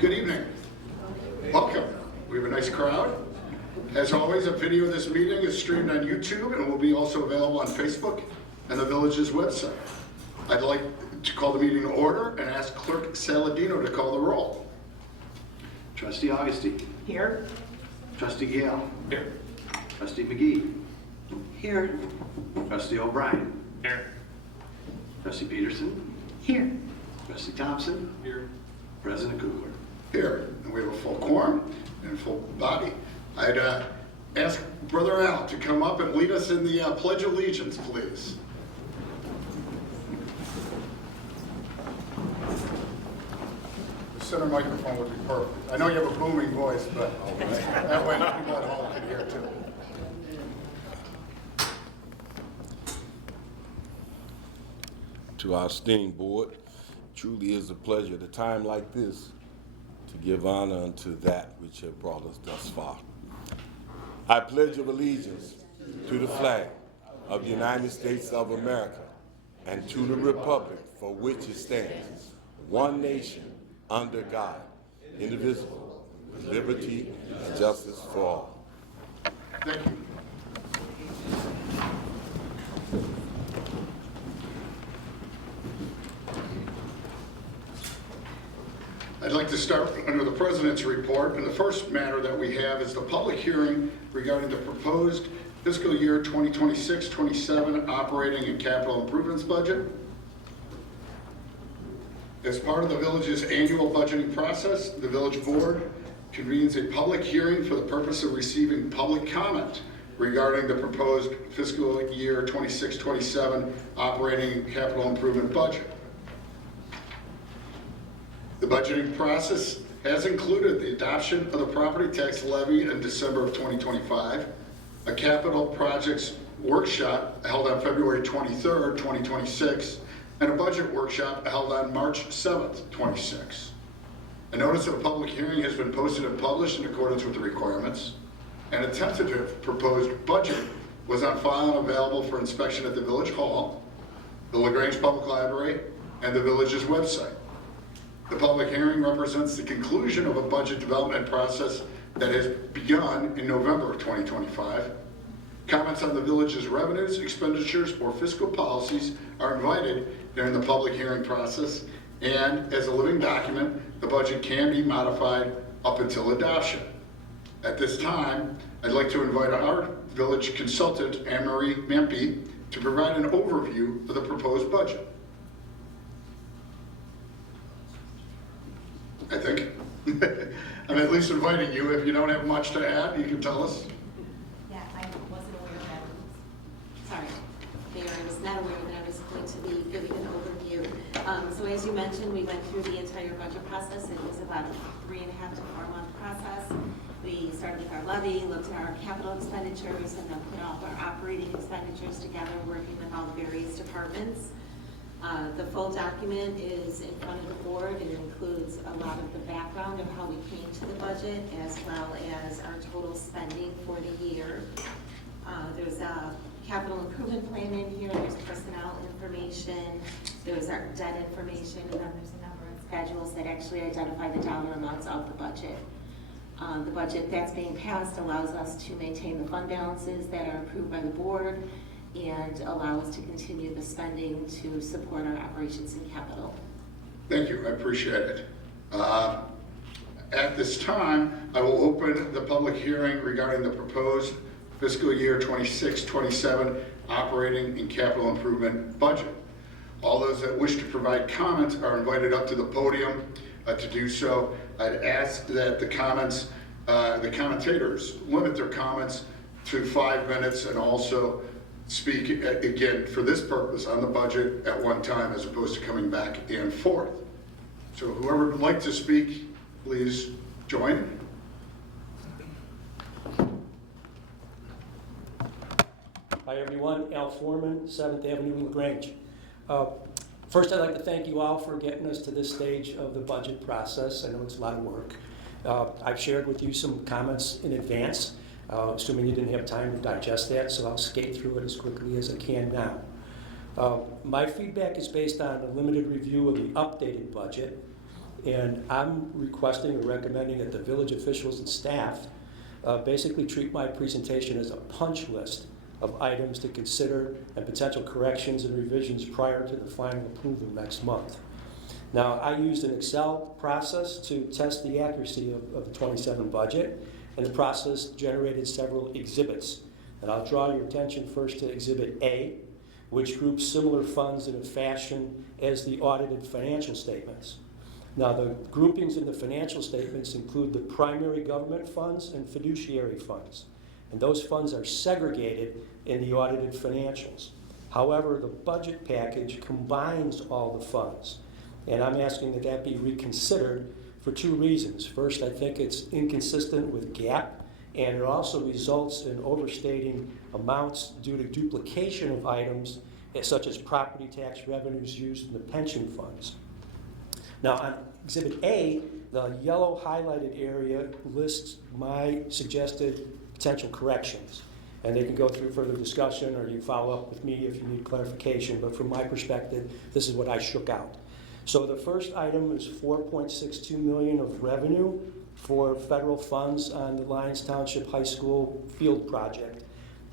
Good evening. Welcome. We have a nice crowd. As always, a video of this meeting is streamed on YouTube and will be also available on Facebook and the village's website. I'd like to call the meeting to order and ask Clerk Saladino to call the roll. Trustee Augustine. Here. Trustee Gale. Here. Trustee McGee. Here. Trustee O'Brien. Here. Trustee Peterson. Here. Trustee Thompson. Here. President Kugler. Here. And we have a full quorum and full body. I'd ask Brother Al to come up and lead us in the Pledge of Allegiance, please. The center microphone would be perfect. I know you have a booming voice, but that way people at home can hear too. To our esteemed board, truly is a pleasure at a time like this to give honor unto that which have brought us thus far. I pledge of allegiance to the flag of the United States of America and to the republic for which it stands, one nation, under God, indivisible, with liberty and justice for all. Thank you. I'd like to start under the President's report, and the first matter that we have is the public hearing regarding the proposed fiscal year 2026-27 operating and capital improvements budget. As part of the village's annual budgeting process, the village board convenes a public hearing for the purpose of receiving public comment regarding the proposed fiscal year 26-27 operating and capital improvement budget. The budgeting process has included the adoption of the property tax levy in December of 2025, a capital projects workshop held on February 23rd, 2026, and a budget workshop held on March 7th, 26. A notice of a public hearing has been posted and published in accordance with the requirements, and a tentative proposed budget was on file and available for inspection at the Village Hall, the Grange Public Library, and the village's website. The public hearing represents the conclusion of a budget development process that has begun in November of 2025. Comments on the village's revenues, expenditures, or fiscal policies are invited during the public hearing process, and as a living document, the budget can be modified up until adoption. At this time, I'd like to invite our village consultant, Anne-Marie Mampy, to provide an overview of the proposed budget. I think. I'm at least inviting you. If you don't have much to add, you can tell us. Yeah, I wasn't aware of that. Sorry, Mayor, I was not aware that I was going to be giving an overview. So as you mentioned, we went through the entire budget process. It was about a 3.5 to 4 month process. We started with our levy, looked at our capital expenditures, and then put all our operating expenditures together, working with all the various departments. The full document is in front of the board. It includes a lot of the background of how we came to the budget, as well as our total spending for the year. There's a capital improvement plan in here, there's personnel information, there's our debt information, and then there's a number of schedules that actually identify the dollar amounts of the budget. The budget that's being passed allows us to maintain the fund balances that are approved by the board and allow us to continue the spending to support our operations and capital. Thank you, I appreciate it. At this time, I will open the public hearing regarding the proposed fiscal year 26-27 operating and capital improvement budget. All those that wish to provide comments are invited up to the podium to do so. I'd ask that the commentators limit their comments to 5 minutes and also speak again for this purpose on the budget at one time as opposed to coming back and forth. So whoever would like to speak, please join. Hi everyone, Al Foreman, 7th Avenue in Grange. First, I'd like to thank you all for getting us to this stage of the budget process. I know it's a lot of work. I've shared with you some comments in advance. Assuming you didn't have time to digest that, so I'll skate through it as quickly as I can now. My feedback is based on a limited review of the updated budget And I'm requesting or recommending that the village officials and staff basically treat my presentation as a punch list of items to consider and potential corrections and revisions prior to the final approval next month. Now, I used an Excel process to test the accuracy of the 27 budget, and the process generated several exhibits. And I'll draw your attention first to Exhibit A, which groups similar funds in a fashion as the audited financial statements. Now, the groupings in the financial statements include the primary government funds and fiduciary funds. And those funds are segregated in the audited financials. However, the budget package combines all the funds. And I'm asking that that be reconsidered for two reasons. First, I think it's inconsistent with GAAP, and it also results in overstating amounts due to duplication of items such as property tax revenues used in the pension funds. Now, on Exhibit A, the yellow highlighted area lists my suggested potential corrections. And they can go through further discussion, or you follow up with me if you need clarification. But from my perspective, this is what I shook out. So the first item is $4.62 million of revenue for federal funds on the Lyons Township High School field project.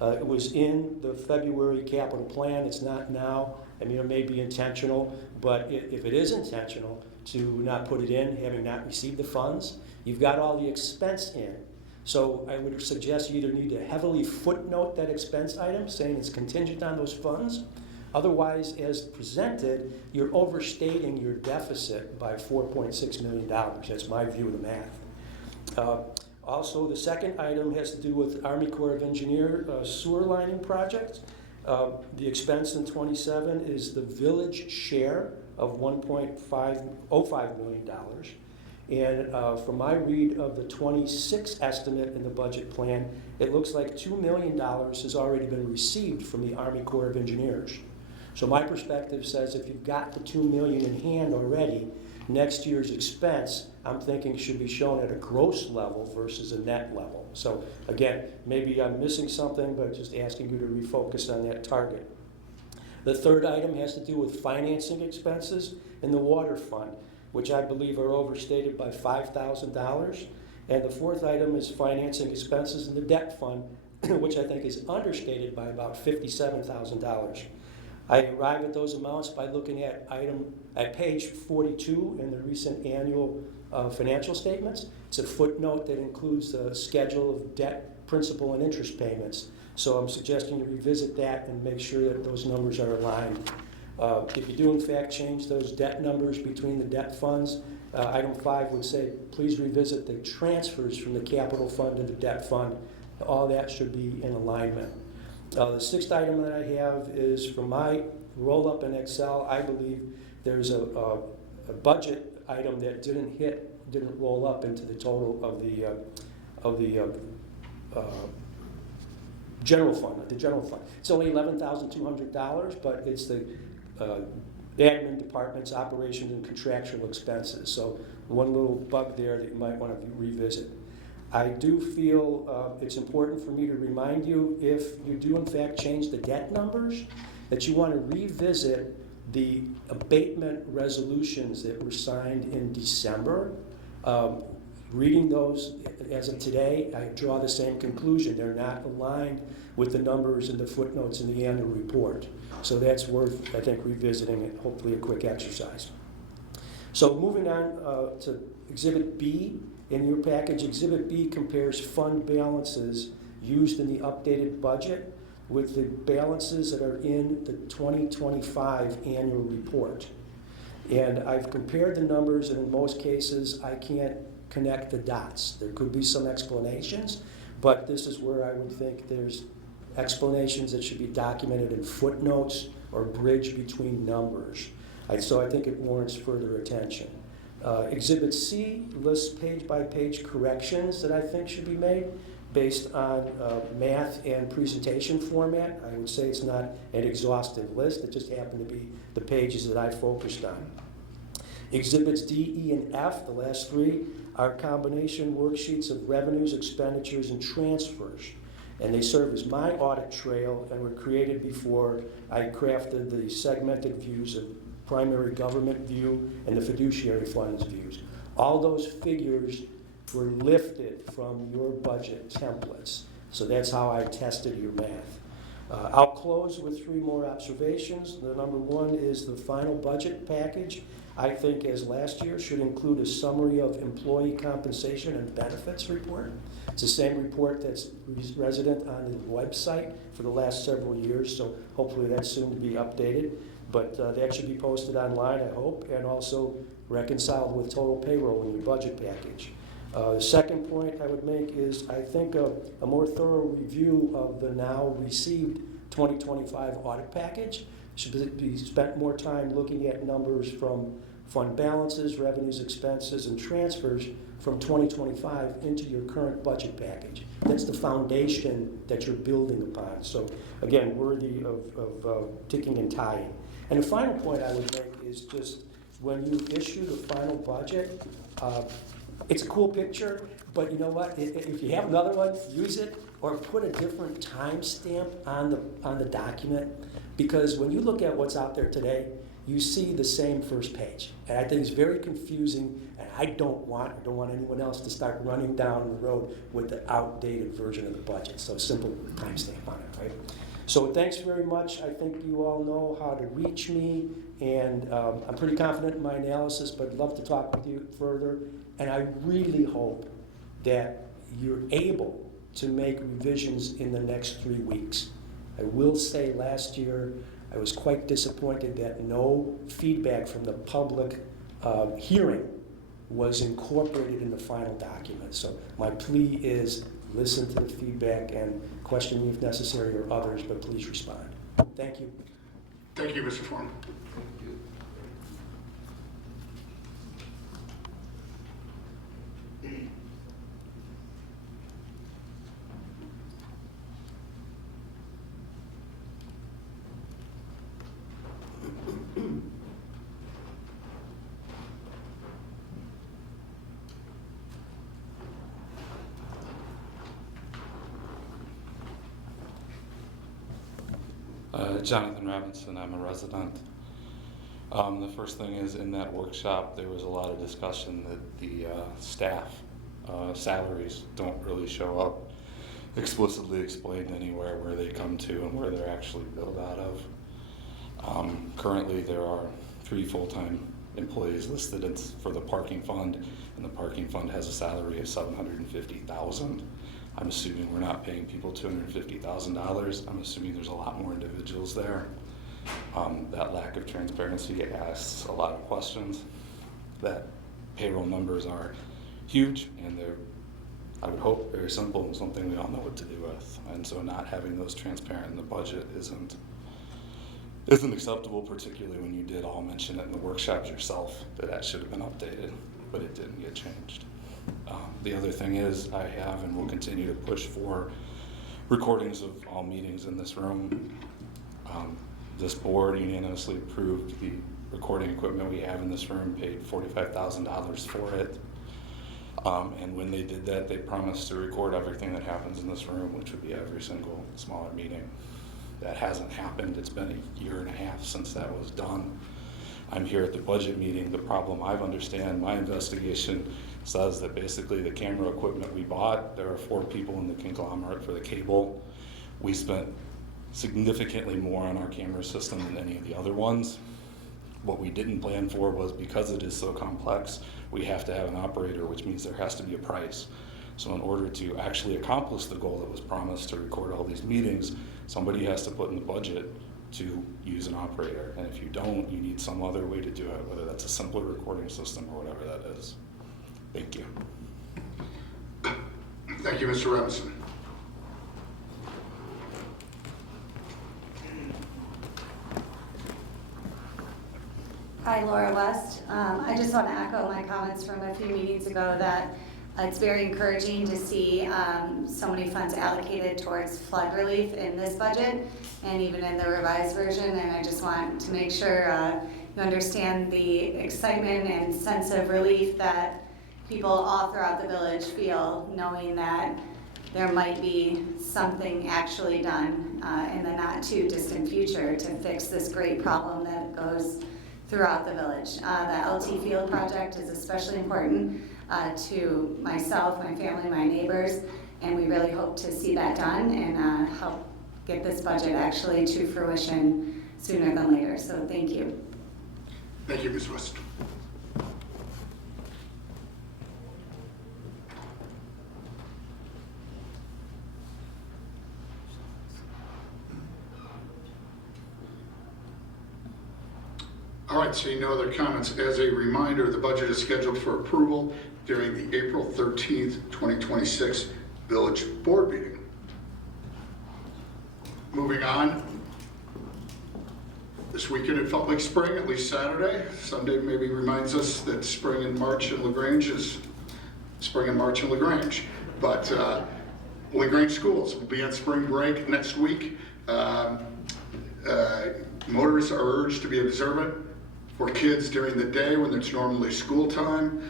It was in the February capital plan. It's not now. I mean, it may be intentional, but if it is intentional to not put it in, having not received the funds, you've got all the expense in. So I would suggest you either need to heavily footnote that expense item, saying it's contingent on those funds. Otherwise, as presented, you're overstating your deficit by $4.6 million. That's my view of the math. Also, the second item has to do with Army Corps of Engineer sewer lining project. The expense in 27 is the village share of $1.505 million. And from my read of the 26 estimate in the budget plan, it looks like $2 million has already been received from the Army Corps of Engineers. So my perspective says if you've got the $2 million in hand already, next year's expense, I'm thinking, should be shown at a gross level versus a net level. So again, maybe I'm missing something, but just asking you to refocus on that target. The third item has to do with financing expenses in the water fund, which I believe are overstated by $5,000. And the fourth item is financing expenses in the debt fund, which I think is understated by about $57,000. I arrive at those amounts by looking at page 42 in the recent annual financial statements. It's a footnote that includes the schedule of debt, principal, and interest payments. So I'm suggesting you revisit that and make sure that those numbers are aligned. If you do in fact change those debt numbers between the debt funds, item 5 would say, please revisit the transfers from the capital fund to the debt fund. All that should be in alignment. The sixth item that I have is from my roll-up in Excel. I believe there's a budget item that didn't roll up into the total of the general fund. The general fund. It's only $11,200, but it's the admin department's operations and contractual expenses. So one little bug there that you might want to revisit. I do feel it's important for me to remind you, if you do in fact change the debt numbers, that you want to revisit the abatement resolutions that were signed in December. Reading those as of today, I draw the same conclusion. They're not aligned with the numbers and the footnotes in the annual report. So that's worth, I think, revisiting it, hopefully a quick exercise. So moving on to Exhibit B. In your package, Exhibit B compares fund balances used in the updated budget with the balances that are in the 2025 annual report. And I've compared the numbers, and in most cases, I can't connect the dots. There could be some explanations, but this is where I would think there's explanations that should be documented in footnotes or bridge between numbers. So I think it warrants further attention. Exhibit C lists page-by-page corrections that I think should be made based on math and presentation format. I would say it's not an exhaustive list. It just happened to be the pages that I focused on. Exhibits D, E, and F, the last three, are combination worksheets of revenues, expenditures, and transfers. And they serve as my audit trail and were created before I crafted the segmented views of primary government view and the fiduciary funds views. All those figures were lifted from your budget templates. So that's how I tested your math. I'll close with 3 more observations. The number one is the final budget package, I think, as last year, should include a summary of employee compensation and benefits report. It's the same report that's resident on the website for the last several years, so hopefully that's soon to be updated. But that should be posted online, I hope, and also reconciled with total payroll in your budget package. The second point I would make is I think a more thorough review of the now received 2025 audit package should be spent more time looking at numbers from fund balances, revenues, expenses, and transfers from 2025 into your current budget package. That's the foundation that you're building upon. So again, worthy of ticking and tying. And the final point I would make is just when you issue the final budget, it's a cool picture, but you know what? If you have another one, use it or put a different timestamp on the document, because when you look at what's out there today, you see the same first page, and I think it's very confusing. And I don't want anyone else to start running down the road with the outdated version of the budget. So simple timestamp on it, right? So thanks very much. I think you all know how to reach me, and I'm pretty confident in my analysis, but I'd love to talk with you further. And I really hope that you're able to make revisions in the next 3 weeks. I will say last year, I was quite disappointed that no feedback from the public hearing was incorporated in the final document. So my plea is listen to the feedback and question me if necessary or others, but please respond. Thank you. Thank you, Mr. Foreman. Jonathan Robinson, I'm a resident. The first thing is, in that workshop, there was a lot of discussion that the staff salaries don't really show up explicitly explained anywhere where they come to and where they're actually billed out of. Currently, there are 3 full-time employees listed for the parking fund, and the parking fund has a salary of $750,000. I'm assuming we're not paying people $250,000. I'm assuming there's a lot more individuals there. That lack of transparency asks a lot of questions. That payroll numbers are huge, and they're, I would hope, very simple and something we all know what to do with. And so not having those transparent in the budget isn't acceptable, particularly when you did all mention it in the workshops yourself, that should have been updated, but it didn't get changed. The other thing is, I have and will continue to push for recordings of all meetings in this room. This board unanimously approved the recording equipment we have in this room, paid $45,000 for it. And when they did that, they promised to record everything that happens in this room, which would be every single smaller meeting. That hasn't happened. It's been a year and a half since that was done. I'm here at the budget meeting. The problem I've understand, my investigation says that basically the camera equipment we bought, there are 4 people in the conglomerate for the cable. We spent significantly more on our camera system than any of the other ones. What we didn't plan for was, because it is so complex, we have to have an operator, which means there has to be a price. So in order to actually accomplish the goal that was promised to record all these meetings, somebody has to put in the budget to use an operator. And if you don't, you need some other way to do it, whether that's a simpler recording system or whatever that is. Thank you. Thank you, Mr. Robinson. Hi, Laura West. I just want to echo my comments from a few meetings ago that it's very encouraging to see so many funds allocated towards flood relief in this budget and even in the revised version. And I just want to make sure you understand the excitement and sense of relief that people all throughout the village feel, knowing that there might be something actually done in the not too distant future to fix this great problem that goes throughout the village. The LT Field project is especially important to myself, my family, my neighbors, and we really hope to see that done and help get this budget actually to fruition sooner than later. So thank you. Thank you, Ms. West. All right, seeing no other comments, as a reminder, the budget is scheduled for approval during the April 13th, 2026 Village Board meeting. Moving on, this weekend it felt like spring, at least Saturday. Sunday maybe reminds us that spring in March in LaGrange is spring in March in LaGrange. But LaGrange schools will be on spring break next week. Motorists are urged to be observant for kids during the day when it's normally school time.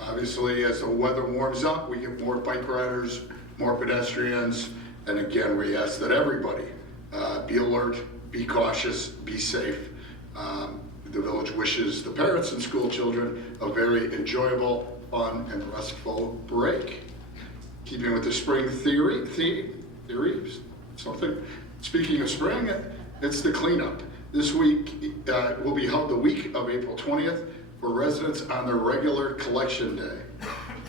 Obviously, as the weather warms up, we get more bike riders, more pedestrians, and again, we ask that everybody be alert, be cautious, be safe. The village wishes the parents and school children a very enjoyable, fun, and restful break. Keeping with the spring theories, something. Speaking of spring, it's the cleanup. This week will be held the week of April 20th for residents on their regular collection day.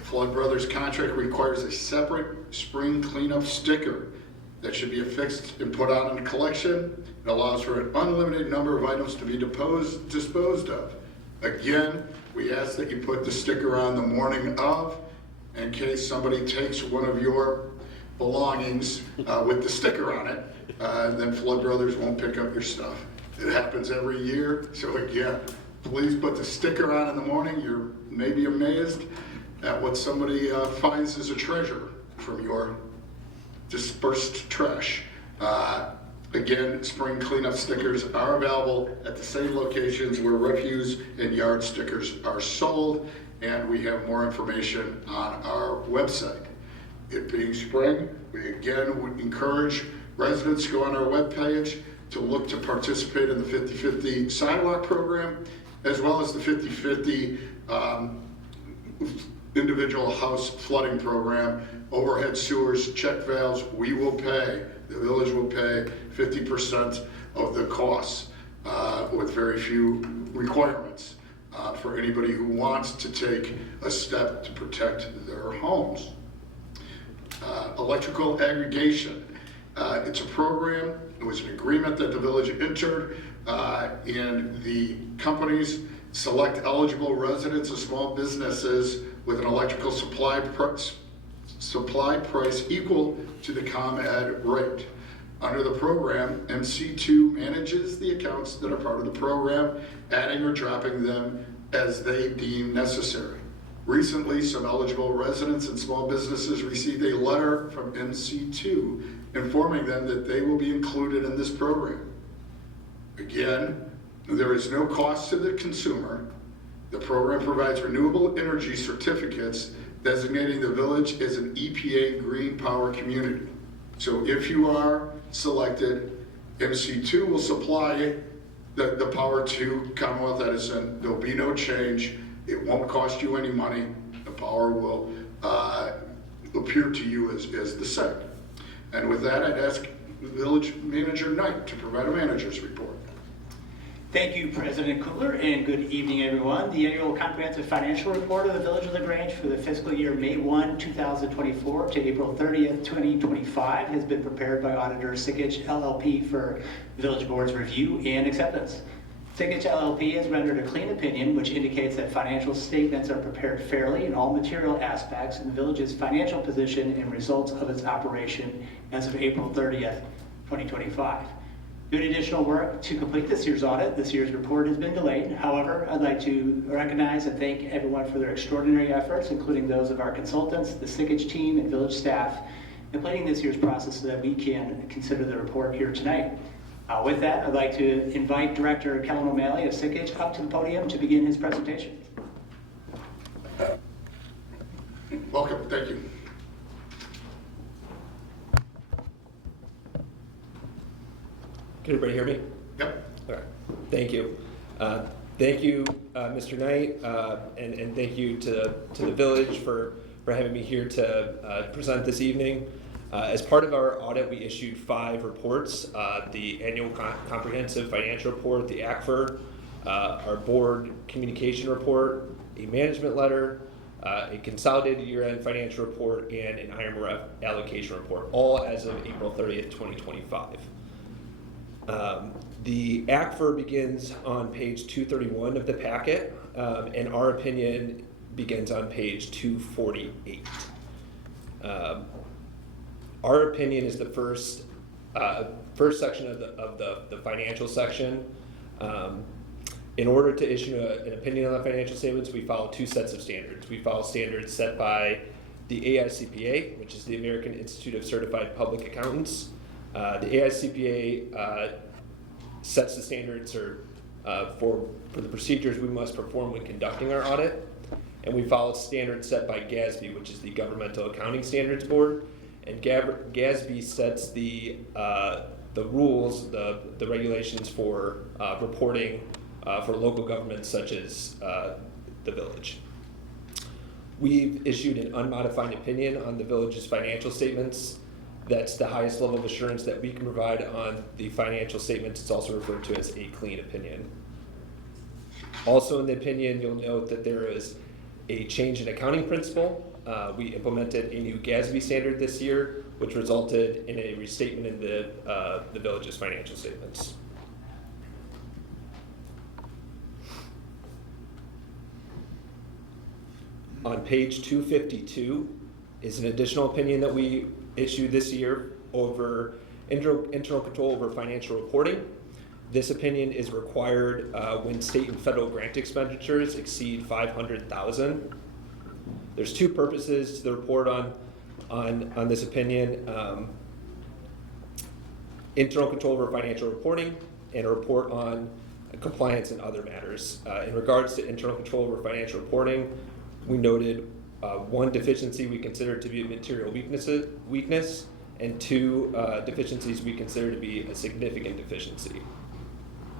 Flood Brothers contract requires a separate spring cleanup sticker that should be affixed and put on in collection. It allows for an unlimited number of items to be disposed of. Again, we ask that you put the sticker on the morning of, in case somebody takes one of your belongings with the sticker on it, then Flood Brothers won't pick up your stuff. It happens every year, so again, please put the sticker on in the morning. You're maybe amazed at what somebody finds as a treasure from your dispersed trash. Again, spring cleanup stickers are available at the same locations where refuse and yard stickers are sold, and we have more information on our website. It being spring, we again would encourage residents to go on our webpage to look to participate in the 50/50 sidewalk program, as well as the 50/50 individual house flooding program. Overhead sewers, check valves, we will pay, the village will pay 50% of the costs with very few requirements for anybody who wants to take a step to protect their homes. Electrical aggregation. It's a program, it was an agreement that the village entered, and the companies select eligible residents of small businesses with an electrical supply price equal to the ComEd rate. Under the program, MC2 manages the accounts that are part of the program, adding or dropping them as they deem necessary. Recently, some eligible residents and small businesses received a letter from MC2 informing them that they will be included in this program. Again, there is no cost to the consumer. The program provides renewable energy certificates designating the village as an EPA green power community. So if you are selected, MC2 will supply the power to Commonwealth Edison. There'll be no change. It won't cost you any money. The power will appear to you as the same. And with that, I'd ask Village Manager Knight to provide a manager's report. Thank you, President Kugler, and good evening, everyone. The annual comprehensive financial report of the Village of LaGrange for the fiscal year May 1, 2024 to April 30th, 2025 has been prepared by Auditor Sikage LLP for Village Board's review and acceptance. Sikage LLP has rendered a clean opinion which indicates that financial statements are prepared fairly in all material aspects in the village's financial position and results of its operation as of April 30th, 2025. Due to additional work to complete this year's audit, this year's report has been delayed. However, I'd like to recognize and thank everyone for their extraordinary efforts, including those of our consultants, the Sikage team, and village staff, in completing this year's process so that we can consider the report here tonight. With that, I'd like to invite Director Kellen O'Malley of Sikage up to the podium to begin his presentation. Welcome, thank you. Can everybody hear me? Yep. All right, thank you. Thank you, Mr. Knight, and thank you to the village for having me here to present this evening. As part of our audit, we issued 5 reports: the annual comprehensive financial report, the ACFR, our board communication report, a management letter, a consolidated year-end financial report, and an IRM allocation report, all as of April 30th, 2025. The ACFR begins on page 231 of the packet, and our opinion begins on page 248. Our opinion is the first section of the financial section. In order to issue an opinion on the financial statements, we follow 2 sets of standards. We follow standards set by the AICPA, which is the American Institute of Certified Public Accountants. The AICPA sets the standards for the procedures we must perform when conducting our audit, and we follow standards set by GASB, which is the Governmental Accounting Standards Board, and GASB sets the rules, the regulations for reporting for local governments such as the village. We've issued an unmodified opinion on the village's financial statements. That's the highest level of assurance that we can provide on the financial statements. It's also referred to as a clean opinion. Also in the opinion, you'll note that there is a change in accounting principle. We implemented a new GASB standard this year, which resulted in a restatement in the village's financial statements. On page 252 is an additional opinion that we issued this year over internal control over financial reporting. This opinion is required when state and federal grant expenditures exceed $500,000. There's 2 purposes to the report on this opinion: internal control over financial reporting and a report on compliance and other matters. In regards to internal control over financial reporting, we noted 1 deficiency we consider to be a material weakness, and 2 deficiencies we consider to be a significant deficiency.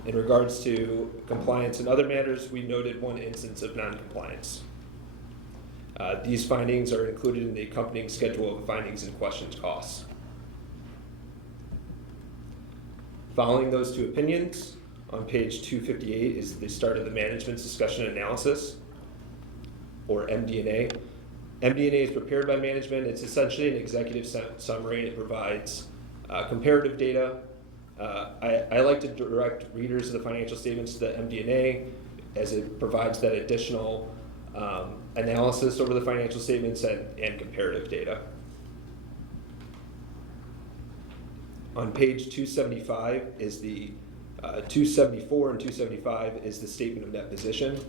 In regards to compliance and other matters, we noted 1 instance of non-compliance. These findings are included in the accompanying schedule of findings and questions costs. Following those 2 opinions, on page 258 is the start of the management's discussion and analysis, or MD&A. MD&A is prepared by management. It's essentially an executive summary, and it provides comparative data. I like to direct readers of the financial statements to the MD&A, as it provides that additional analysis over the financial statements and comparative data. On page 275 is the 274 and 275 is the statement of net position.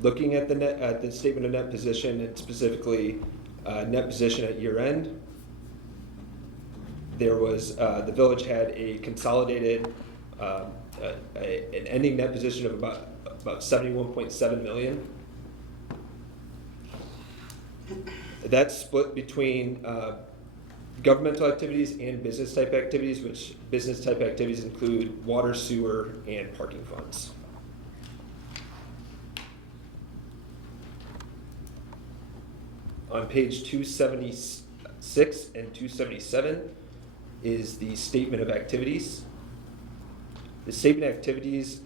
Looking at the statement of net position, and specifically net position at year end, there was the village had a consolidated an ending net position of about $71.7 million. That's split between governmental activities and business type activities, which business type activities include water, sewer, and parking funds. On page 276 and 277 is the statement of activities. The statement of activities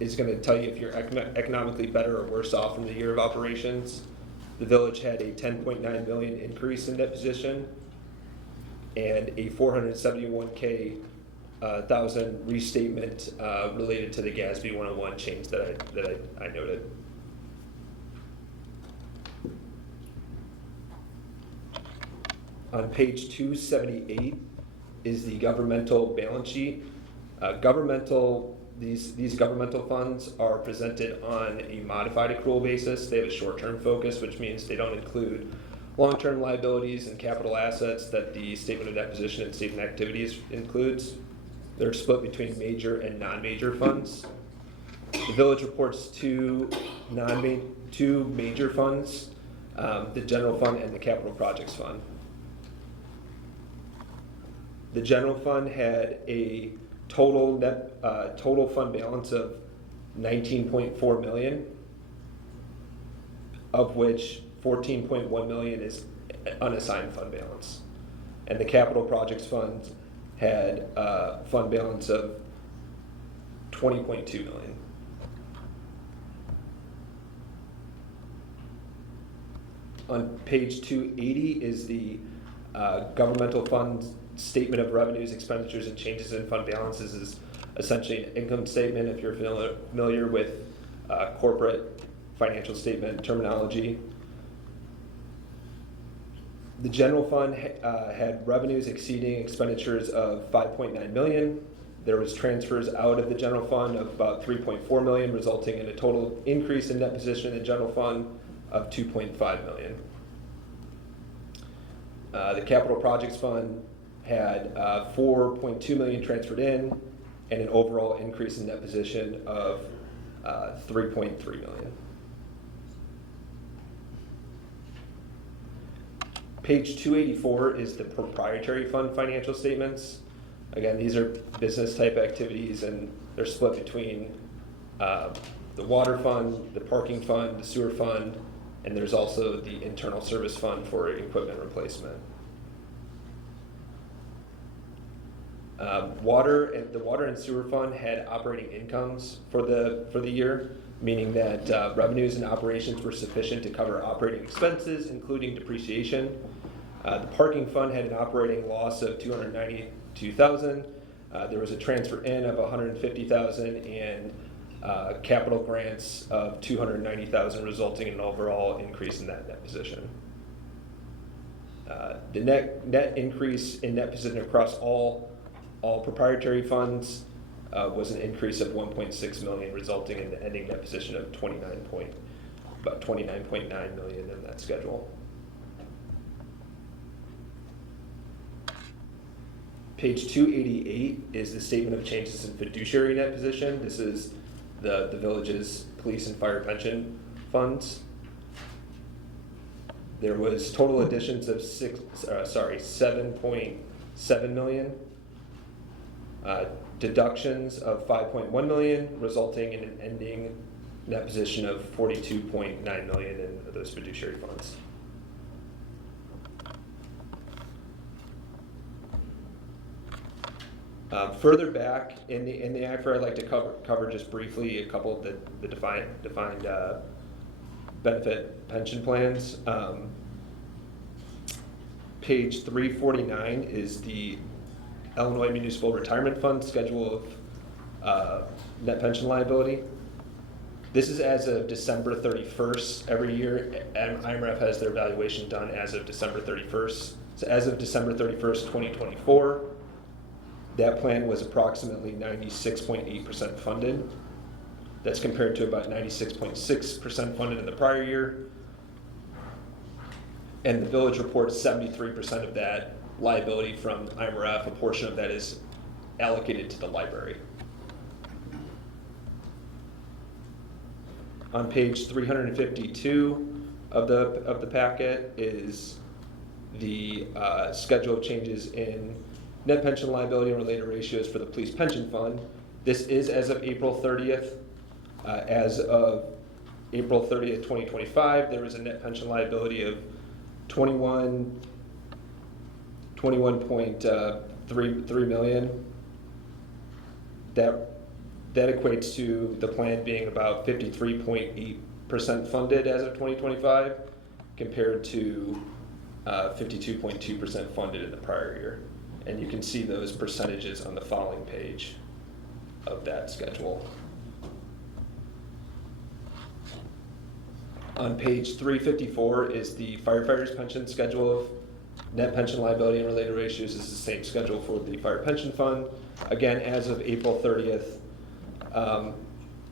is going to tell you if you're economically better or worse off from the year of operations. The village had a $10.9 million increase in net position and a $471,000 restatement related to the GASB 101 change that I noted. On page 278 is the governmental balance sheet. These governmental funds are presented on a modified accrual basis. They have a short-term focus, which means they don't include long-term liabilities and capital assets that the statement of net position and statement of activities includes. They're split between major and non-major funds. The village reports two major funds, the general fund and the capital projects fund. The general fund had a total fund balance of 19.4 million, of which 14.1 million is unassigned fund balance. And the capital projects fund had a fund balance of 20.2 million. On page 280 is the governmental fund statement of revenues, expenditures, and changes in fund balances. Is essentially an income statement if you're familiar with corporate financial statement terminology. The general fund had revenues exceeding expenditures of 5.9 million. There was transfers out of the general fund of about 3.4 million, resulting in a total increase in net position in the general fund of 2.5 million. The capital projects fund had 4.2 million transferred in and an overall increase in net position of 3.3 million. Page 284 is the proprietary fund financial statements. Again, these are business type activities and they're split between the water fund, the parking fund, the sewer fund, and there's also the internal service fund for equipment replacement. The water and sewer fund had operating incomes for the year, meaning that revenues and operations were sufficient to cover operating expenses, including depreciation. The parking fund had an operating loss of $292,000. There was a transfer in of $150,000 and capital grants of $290,000, resulting in an overall increase in that net position. The net increase in net position across all proprietary funds was an increase of 1.6 million, resulting in the ending net position of about 29.9 million in that schedule. Page 288 is the statement of changes in fiduciary net position. This is the village's police and fire pension funds. There was total additions of 7.7 million. Deductions of 5.1 million, resulting in an ending net position of 42.9 million in those fiduciary funds. Further back in the ACFR, I'd like to cover just briefly a couple of the defined benefit pension plans. Page 349 is the Illinois Municipal Retirement Fund schedule of net pension liability. This is as of December 31st. Every year, IMRF has their valuation done as of December 31st. So as of December 31st, 2024, that plan was approximately 96.8% funded. That's compared to about 96.6% funded in the prior year. And the village reports 73% of that liability from IMRF. A portion of that is allocated to the library. On page 352 of the packet is the schedule of changes in net pension liability and related ratios for the police pension fund. This is as of April 30th. As of April 30th, 2025, there was a net pension liability of 21.3 million. That equates to the plan being about 53.8% funded as of 2025, compared to 52.2% funded in the prior year. And you can see those percentages on the following page of that schedule. On page 354 is the firefighters' pension schedule of net pension liability and related ratios. This is the same schedule for the fire pension fund. Again, as of April 30th,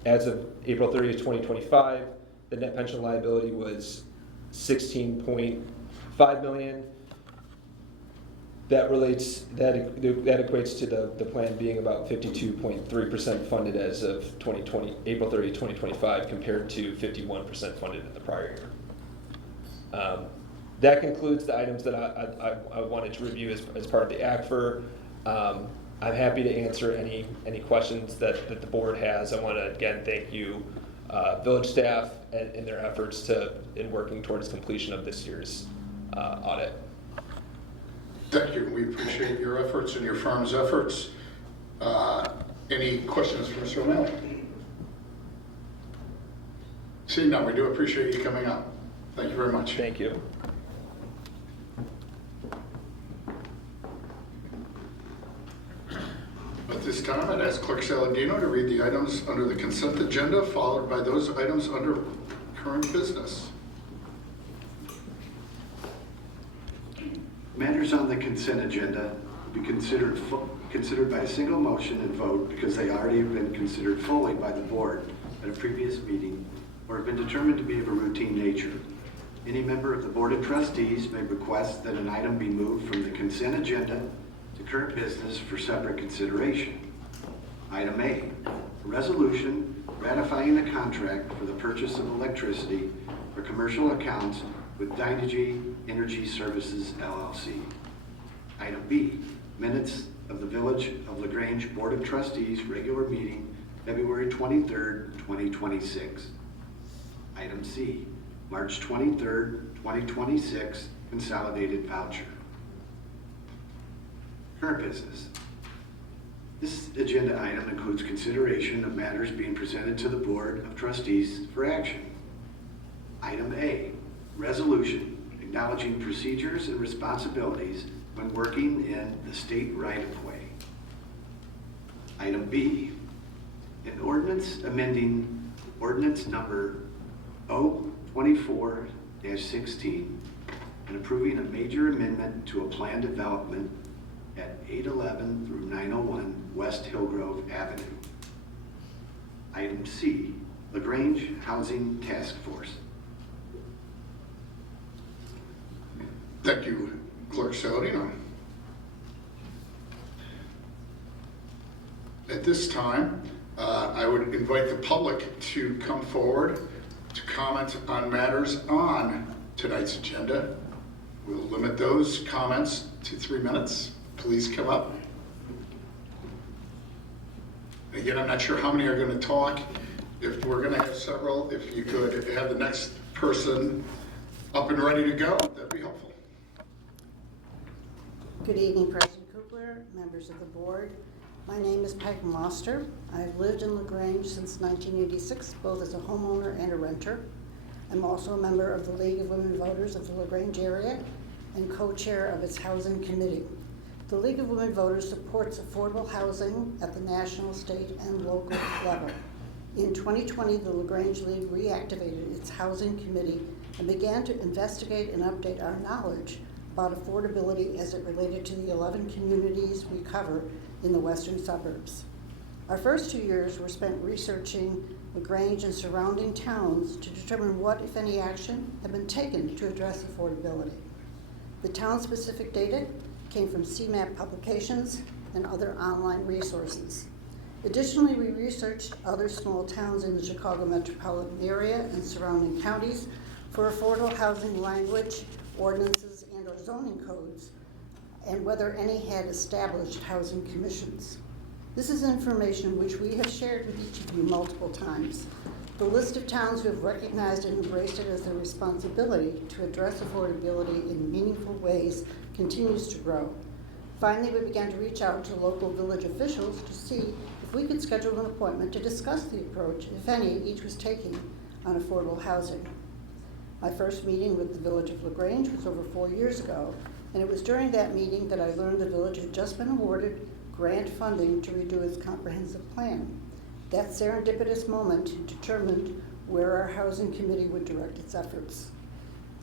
2025, the net pension liability was 16.5 million. That equates to the plan being about 52.3% funded as of April 30, 2025, compared to 51% funded in the prior year. That concludes the items that I wanted to review as part of the ACFR. I'm happy to answer any questions that the board has. I want to again thank you, village staff, and their efforts in working towards completion of this year's audit. Thank you. We appreciate your efforts and your firm's efforts. Any questions for Mr. O'Malley? Seeing none, we do appreciate you coming out. Thank you very much. Thank you. At this time, I'd ask Clerk Saladino to read the items under the consent agenda, followed by those items under current business. Matters on the consent agenda will be considered by a single motion and vote because they already have been considered fully by the board at a previous meeting or have been determined to be of a routine nature. Any member of the Board of Trustees may request that an item be moved from the consent agenda to current business for separate consideration. Item A, a resolution ratifying a contract for the purchase of electricity for commercial accounts with Dynegy Energy Services LLC. Item B, minutes of the Village of LaGrange Board of Trustees regular meeting February 23rd, 2026. Item C, March 23rd, 2026 consolidated voucher. Current business. This agenda item includes consideration of matters being presented to the Board of Trustees for action. Item A, resolution acknowledging procedures and responsibilities when working in the state right-of-way. Item B, an ordinance amending ordinance number 024-16 and approving a major amendment to a plan development at 811 through 901 West Hillgrove Avenue. Item C, LaGrange Housing Task Force. Thank you, Clerk Saladino. At this time, I would invite the public to come forward to comment on matters on tonight's agenda. We'll limit those comments to 3 minutes. Please come up. Again, I'm not sure how many are going to talk. If we're going to have several, if you could have the next person up and ready to go, that'd be helpful. Good evening, President Kugler, members of the board. My name is Peg Moster. I've lived in LaGrange since 1986, both as a homeowner and a renter. I'm also a member of the League of Women Voters of the LaGrange area and co-chair of its housing committee. The League of Women Voters supports affordable housing at the national, state, and local level. In 2020, the LaGrange League reactivated its housing committee and began to investigate and update our knowledge about affordability as it related to the 11 communities we cover in the western suburbs. Our first 2 years were spent researching LaGrange and surrounding towns to determine what, if any, action had been taken to address affordability. The town-specific data came from CMAP publications and other online resources. Additionally, we researched other small towns in the Chicago metropolitan area and surrounding counties for affordable housing language, ordinances, and or zoning codes, and whether any had established housing commissions. This is information which we have shared with each of you multiple times. The list of towns who have recognized and embraced it as their responsibility to address affordability in meaningful ways continues to grow. Finally, we began to reach out to local village officials to see if we could schedule an appointment to discuss the approach, if any, each was taking on affordable housing. My first meeting with the Village of LaGrange was over 4 years ago, and it was during that meeting that I learned the village had just been awarded grant funding to redo its comprehensive plan. That serendipitous moment determined where our housing committee would direct its efforts.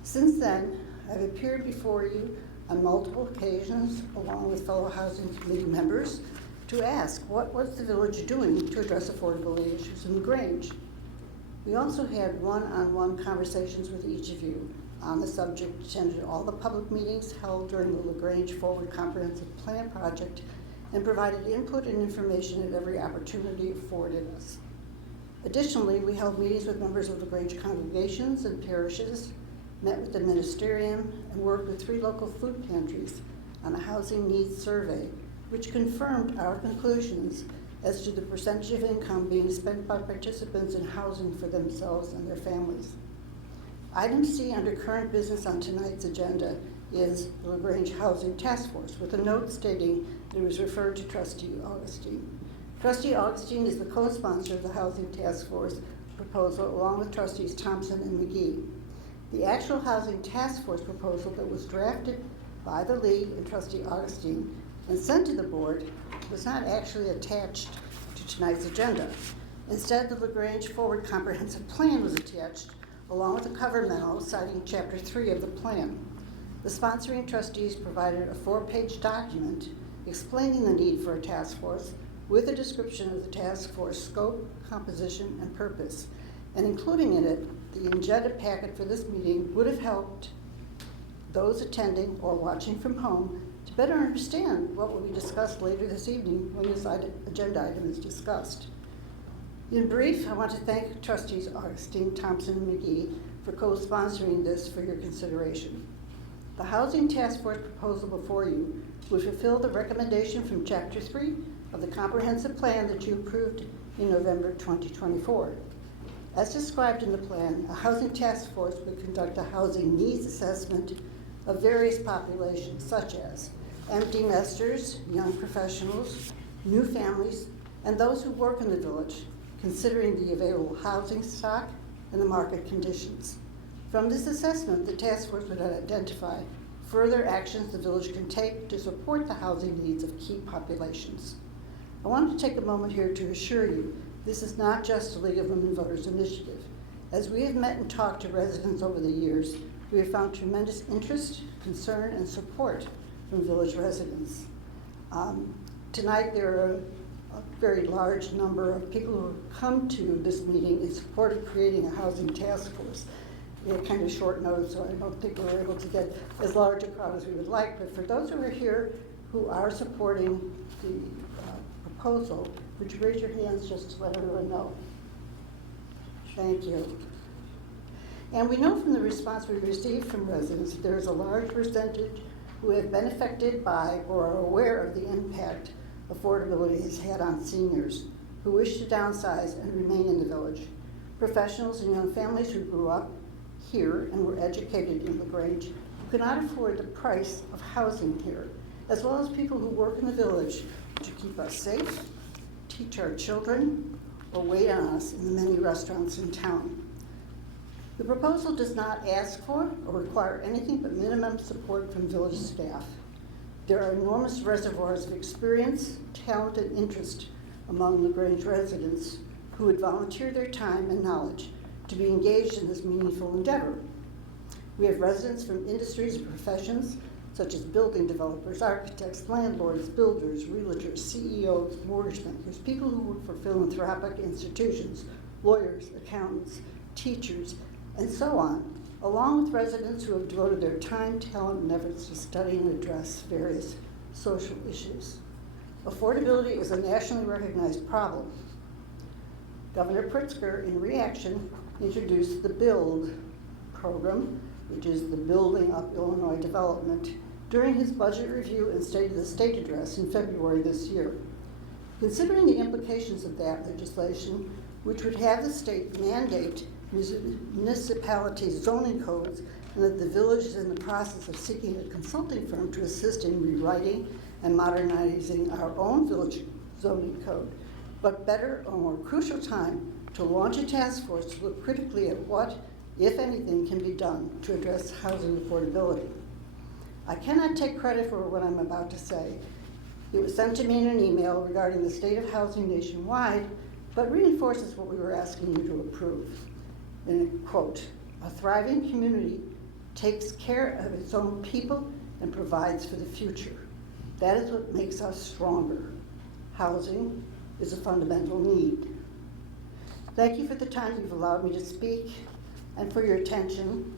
Since then, I've appeared before you on multiple occasions, along with fellow housing committee members, to ask what was the village doing to address affordability issues in LaGrange. We also had one-on-one conversations with each of you on the subject, attended all the public meetings held during the LaGrange Forward Comprehensive Plan project, and provided input and information at every opportunity afforded us. Additionally, we held meetings with members of LaGrange congregations and parishes, met with the ministerium, and worked with 3 local food pantries on a housing needs survey which confirmed our conclusions as to the percentage of income being spent by participants in housing for themselves and their families. Item C under current business on tonight's agenda is the LaGrange Housing Task Force, with a note stating that it was referred to Trustee Augustine. Trustee Augustine is the co-sponsor of the Housing Task Force proposal, along with Trustees Thompson and McGee. The actual Housing Task Force proposal that was drafted by the League and Trustee Augustine and sent to the board was not actually attached to tonight's agenda. Instead, the LaGrange Forward Comprehensive Plan was attached, along with a cover memo citing Chapter 3 of the plan. The sponsoring trustees provided a 4-page document explaining the need for a task force with a description of the task force scope, composition, and purpose. And including in it, the agenda packet for this meeting would have helped those attending or watching from home to better understand what will be discussed later this evening when this agenda item is discussed. In brief, I want to thank Trustees Augustine, Thompson, and McGee for co-sponsoring this for your consideration. The Housing Task Force proposal before you would fulfill the recommendation from Chapter 3 of the comprehensive plan that you approved in November 2024. As described in the plan, a housing task force would conduct a housing needs assessment of various populations, such as empty nesters, young professionals, new families, and those who work in the village, considering the available housing stock and the market conditions. From this assessment, the task force would identify further actions the village can take to support the housing needs of key populations. I want to take a moment here to assure you this is not just a League of Women Voters initiative. As we have met and talked to residents over the years, we have found tremendous interest, concern, and support from village residents. Tonight there are a very large number of people who have come to this meeting in support of creating a housing task force. We had kind of short notice, so I don't think we were able to get as large a crowd as we would like, but for those who are here who are supporting the proposal, would you raise your hands just to let everyone know? Thank you. And we know from the response we received from residents that there is a large percentage who have been affected by or are aware of the impact affordability has had on seniors who wish to downsize and remain in the village. Professionals and young families who grew up here and were educated in LaGrange who cannot afford the price of housing here, as well as people who work in the village to keep us safe, teach our children, or wait on us in the many restaurants in town. The proposal does not ask for or require anything but minimum support from village staff. There are enormous reservoirs of experience, talent, and interest among LaGrange residents who would volunteer their time and knowledge to be engaged in this meaningful endeavor. We have residents from industries and professions such as building developers, architects, landlords, builders, realtors, CEOs, mortgage bankers, people who work for philanthropic institutions, lawyers, accountants, teachers, and so on, along with residents who have devoted their time, talent, and efforts to study and address various social issues. Affordability is a nationally recognized problem. Governor Pritzker, in reaction, introduced the BUILD program, which is the Building Up Illinois Development, during his budget review and State of the State address in February this year. Considering the implications of that legislation, which would have the state mandate municipalities' zoning codes, and that the village is in the process of seeking a consulting firm to assist in rewriting and modernizing our own village zoning code. But better or more crucial time to launch a task force to look critically at what, if anything, can be done to address housing affordability. I cannot take credit for what I'm about to say. It was sent to me in an email regarding the state of housing nationwide, but reinforces what we were asking you to approve. And quote, "A thriving community takes care of its own people and provides for the future. That is what makes us stronger. Housing is a fundamental need." Thank you for the time you've allowed me to speak and for your attention.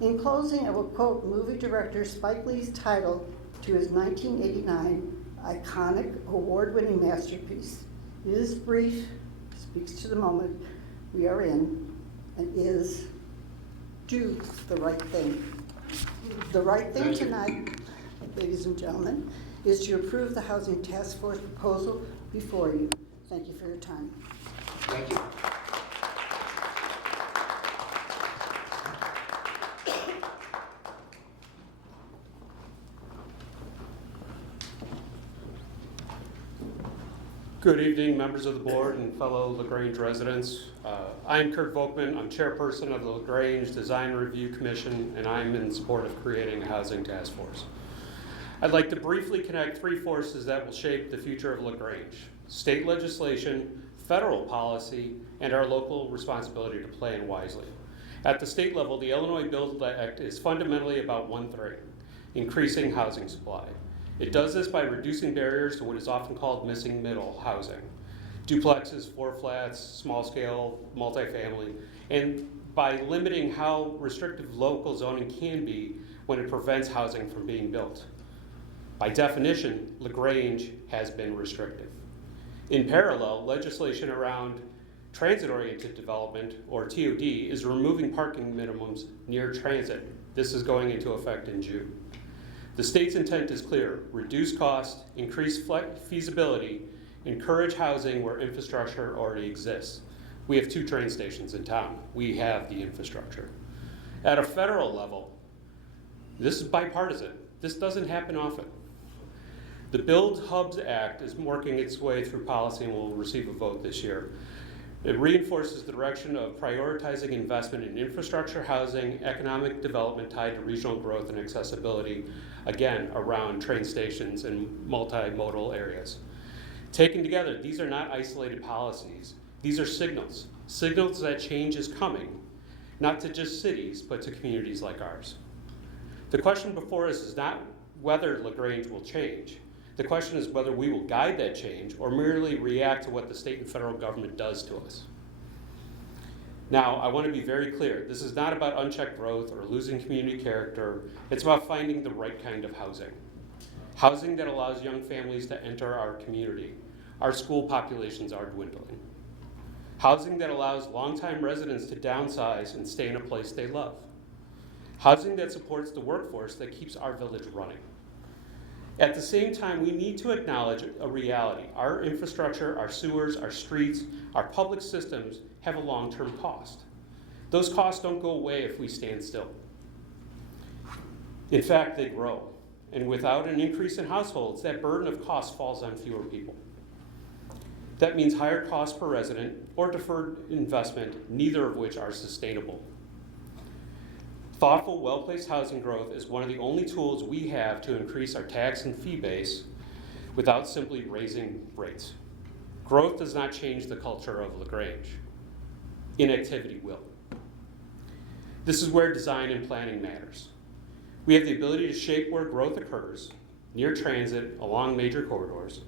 In closing, I will quote movie director Spike Lee's title to his 1989 iconic award-winning masterpiece. It is brief, speaks to the moment we are in, and is do the right thing. The right thing tonight, ladies and gentlemen, is to approve the Housing Task Force proposal before you. Thank you for your time. Thank you. Good evening, members of the board and fellow LaGrange residents. I'm Kurt Volkman. I'm chairperson of the LaGrange Design Review Commission, and I'm in support of creating a housing task force. I'd like to briefly connect three forces that will shape the future of LaGrange: state legislation, federal policy, and our local responsibility to plan wisely. At the state level, the Illinois Build Act is fundamentally about one thing: increasing housing supply. It does this by reducing barriers to what is often called missing middle housing. Duplexes, floor flats, small scale, multifamily, and by limiting how restrictive local zoning can be when it prevents housing from being built. By definition, LaGrange has been restrictive. In parallel, legislation around transit-oriented development, or TOD, is removing parking minimums near transit. This is going into effect in June. The state's intent is clear: reduce cost, increase feasibility, encourage housing where infrastructure already exists. We have 2 train stations in town. We have the infrastructure. At a federal level, this is bipartisan. This doesn't happen often. The Build Hubs Act is working its way through policy and will receive a vote this year. It reinforces the direction of prioritizing investment in infrastructure, housing, economic development tied to regional growth and accessibility, again, around train stations and multimodal areas. Taken together, these are not isolated policies. These are signals that change is coming, not to just cities, but to communities like ours. The question before us is not whether LaGrange will change. The question is whether we will guide that change or merely react to what the state and federal government does to us. Now, I want to be very clear. This is not about unchecked growth or losing community character. It's about finding the right kind of housing. Housing that allows young families to enter our community. Our school populations are dwindling. Housing that allows longtime residents to downsize and stay in a place they love. Housing that supports the workforce that keeps our village running. At the same time, we need to acknowledge a reality. Our infrastructure, our sewers, our streets, our public systems have a long-term cost. Those costs don't go away if we stand still. In fact, they grow. And without an increase in households, that burden of cost falls on fewer people. That means higher cost per resident or deferred investment, neither of which are sustainable. Thoughtful, well-placed housing growth is one of the only tools we have to increase our tax and fee base without simply raising rates. Growth does not change the culture of LaGrange. Inactivity will. This is where design and planning matters. We have the ability to shape where growth occurs, near transit, along major corridors.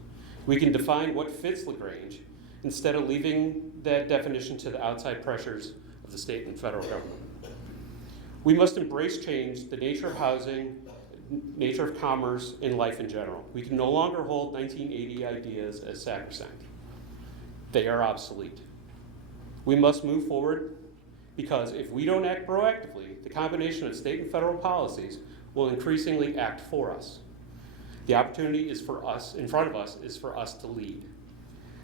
We can define what fits LaGrange instead of leaving that definition to the outside pressures of the state and federal government. We must embrace change, the nature of housing, nature of commerce, and life in general. We can no longer hold 1980 ideas as sacrosanct. They are obsolete. We must move forward because if we don't act proactively, the combination of state and federal policies will increasingly act for us. The opportunity is for us, in front of us, is for us to lead,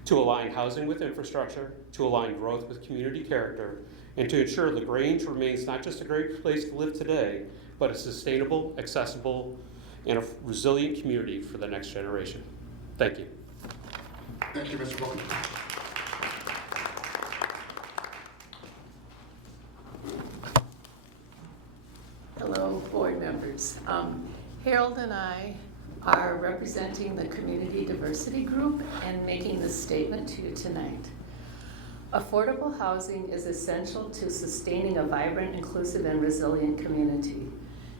to align housing with infrastructure, to align growth with community character, and to ensure LaGrange remains not just a great place to live today, but a sustainable, accessible, and a resilient community for the next generation. Thank you. Thank you, Mr. Bowman. Hello, board members. Harold and I are representing the Community Diversity Group and making this statement to you tonight. Affordable housing is essential to sustaining a vibrant, inclusive, and resilient community.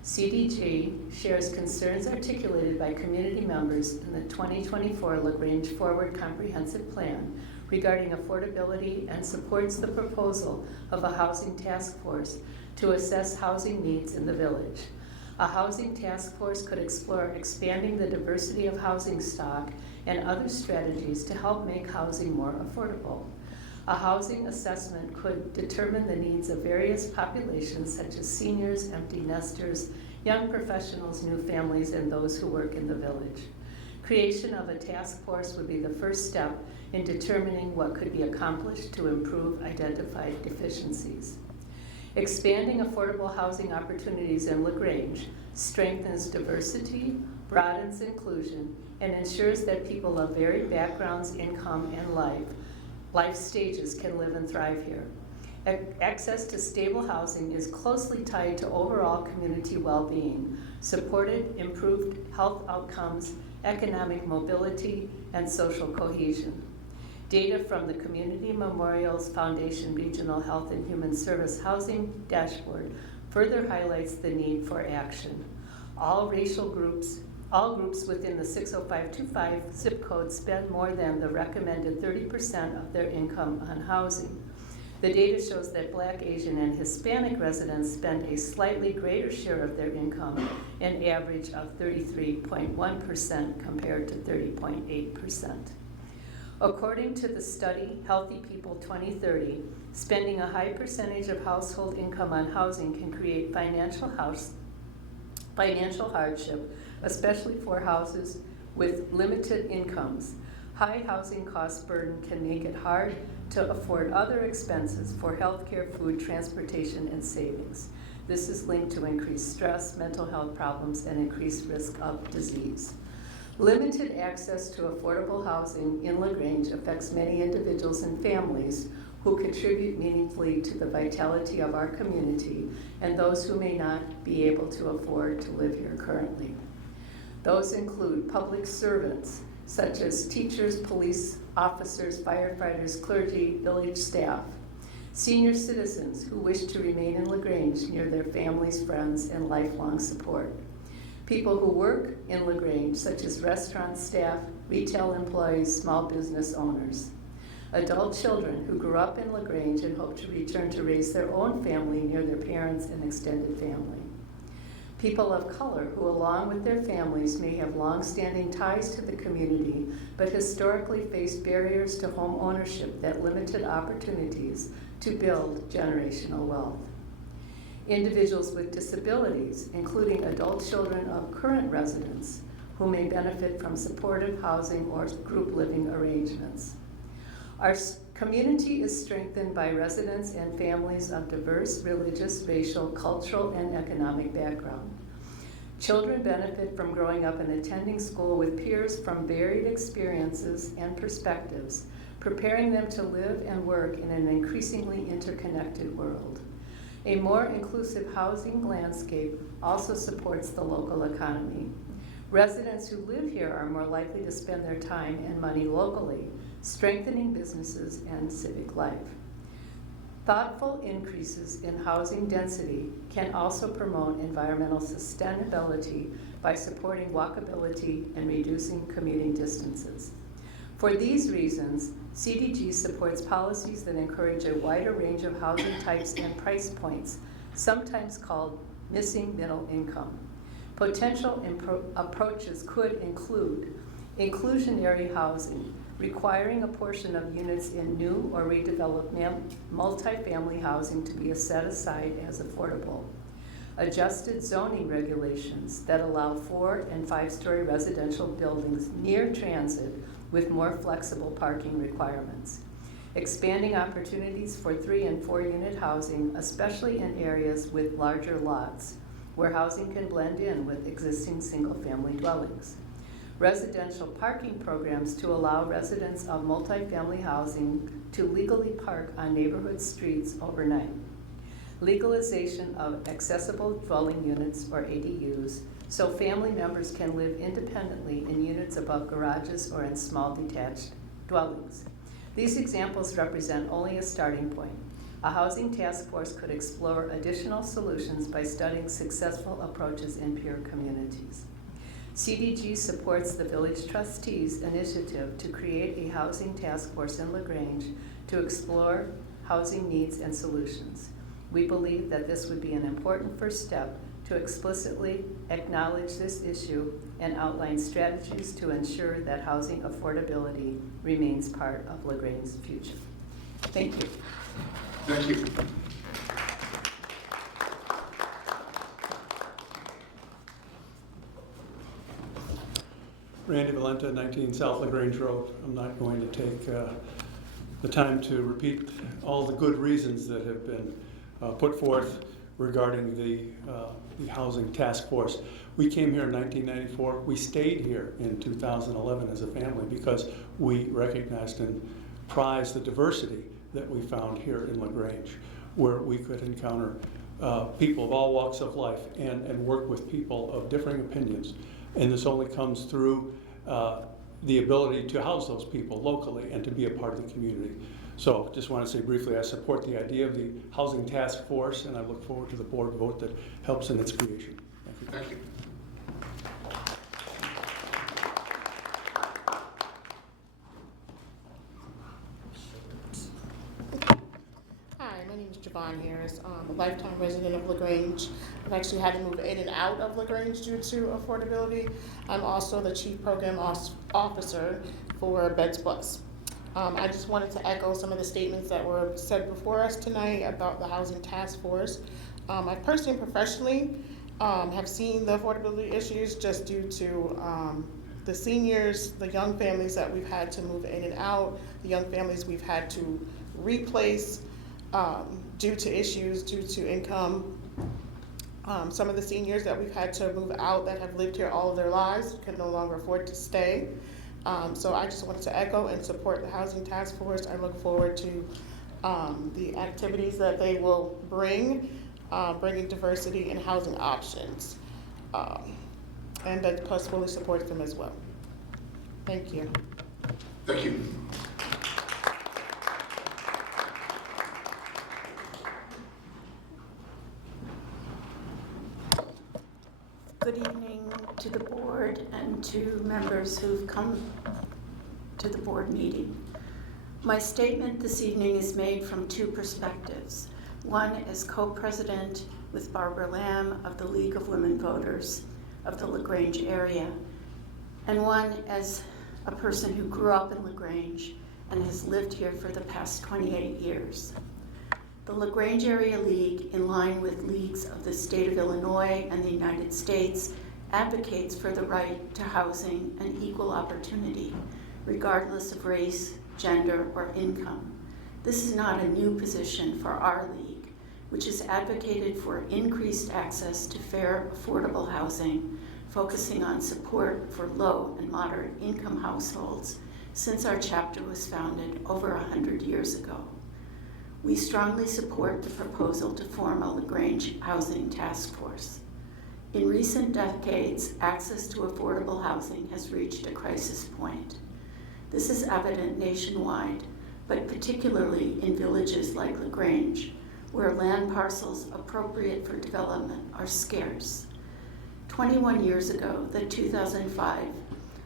CDG shares concerns articulated by community members in the 2024 LaGrange Forward Comprehensive Plan regarding affordability and supports the proposal of a housing task force to assess housing needs in the village. A housing task force could explore expanding the diversity of housing stock and other strategies to help make housing more affordable. A housing assessment could determine the needs of various populations such as seniors, empty nesters, young professionals, new families, and those who work in the village. Creation of a task force would be the first step in determining what could be accomplished to improve identified deficiencies. Expanding affordable housing opportunities in LaGrange strengthens diversity, broadens inclusion, and ensures that people of varied backgrounds, income, and life stages can live and thrive here. Access to stable housing is closely tied to overall community well-being, supported improved health outcomes, economic mobility, and social cohesion. Data from the Community Memorials Foundation Regional Health and Human Service Housing Dashboard further highlights the need for action. All groups within the 60525 zip code spend more than the recommended 30% of their income on housing. The data shows that Black, Asian, and Hispanic residents spend a slightly greater share of their income, an average of 33.1% compared to 30.8%. According to the study, Healthy People 2030, spending a high percentage of household income on housing can create financial hardship, especially for houses with limited incomes. High housing cost burden can make it hard to afford other expenses for healthcare, food, transportation, and savings. This is linked to increased stress, mental health problems, and increased risk of disease. Limited access to affordable housing in LaGrange affects many individuals and families who contribute meaningfully to the vitality of our community and those who may not be able to afford to live here currently. Those include public servants, such as teachers, police officers, firefighters, clergy, village staff, senior citizens who wish to remain in LaGrange near their families, friends, and lifelong support, people who work in LaGrange, such as restaurant staff, retail employees, small business owners, adult children who grew up in LaGrange and hope to return to raise their own family near their parents and extended family, people of color who, along with their families, may have long-standing ties to the community, but historically faced barriers to home ownership that limited opportunities to build generational wealth. Individuals with disabilities, including adult children of current residents, who may benefit from supportive housing or group living arrangements. Our community is strengthened by residents and families of diverse religious, racial, cultural, and economic background. Children benefit from growing up and attending school with peers from varied experiences and perspectives, preparing them to live and work in an increasingly interconnected world. A more inclusive housing landscape also supports the local economy. Residents who live here are more likely to spend their time and money locally, strengthening businesses and civic life. Thoughtful increases in housing density can also promote environmental sustainability by supporting walkability and reducing commuting distances. For these reasons, CDG supports policies that encourage a wider range of housing types and price points, sometimes called missing middle income. Potential approaches could include inclusionary housing, requiring a portion of units in new or redeveloped multifamily housing to be set aside as affordable. Adjusted zoning regulations that allow 4- and 5-story residential buildings near transit with more flexible parking requirements. Expanding opportunities for 3- and 4-unit housing, especially in areas with larger lots, where housing can blend in with existing single-family dwellings. Residential parking programs to allow residents of multifamily housing to legally park on neighborhood streets overnight. Legalization of accessible dwelling units, or ADUs, so family members can live independently in units above garages or in small detached dwellings. These examples represent only a starting point. A housing task force could explore additional solutions by studying successful approaches in peer communities. CDG supports the Village Trustees' initiative to create a housing task force in LaGrange to explore housing needs and solutions. We believe that this would be an important first step to explicitly acknowledge this issue and outline strategies to ensure that housing affordability remains part of LaGrange's future. Thank you. Thank you. Randy Valenta, 19 South LaGrange Road. I'm not going to take the time to repeat all the good reasons that have been put forth regarding the Housing Task Force. We came here in 1994. We stayed here in 2011 as a family because we recognized and prized the diversity that we found here in LaGrange, where we could encounter people of all walks of life and work with people of differing opinions. And this only comes through the ability to house those people locally and to be a part of the community. So just want to say briefly, I support the idea of the Housing Task Force, and I look forward to the board vote that helps in its creation. Thank you. Thank you. Hi, my name is Javon Harris. I'm a lifetime resident of LaGrange. I've actually had to move in and out of LaGrange due to affordability. I'm also the Chief Program Officer for Beds Plus. I just wanted to echo some of the statements that were said before us tonight about the Housing Task Force. I personally and professionally have seen the affordability issues just due to the seniors, the young families that we've had to move in and out, the young families we've had to replace due to issues, due to income. Some of the seniors that we've had to move out that have lived here all of their lives can no longer afford to stay. So I just wanted to echo and support the Housing Task Force. I look forward to the activities that they will bring, bringing diversity and housing options. And that Plus fully supports them as well. Thank you. Thank you. Good evening to the board and to members who've come to the board meeting. My statement this evening is made from two perspectives. One as co-president with Barbara Lamb of the League of Women Voters of the LaGrange area, and one as a person who grew up in LaGrange and has lived here for the past 28 years. The LaGrange Area League, in line with leagues of the state of Illinois and the United States, advocates for the right to housing and equal opportunity, regardless of race, gender, or income. This is not a new position for our league, which has advocated for increased access to fair, affordable housing, focusing on support for low and moderate income households since our chapter was founded over 100 years ago. We strongly support the proposal to form a LaGrange Housing Task Force. In recent decades, access to affordable housing has reached a crisis point. This is evident nationwide, but particularly in villages like LaGrange, where land parcels appropriate for development are scarce. 21 years ago, the 2005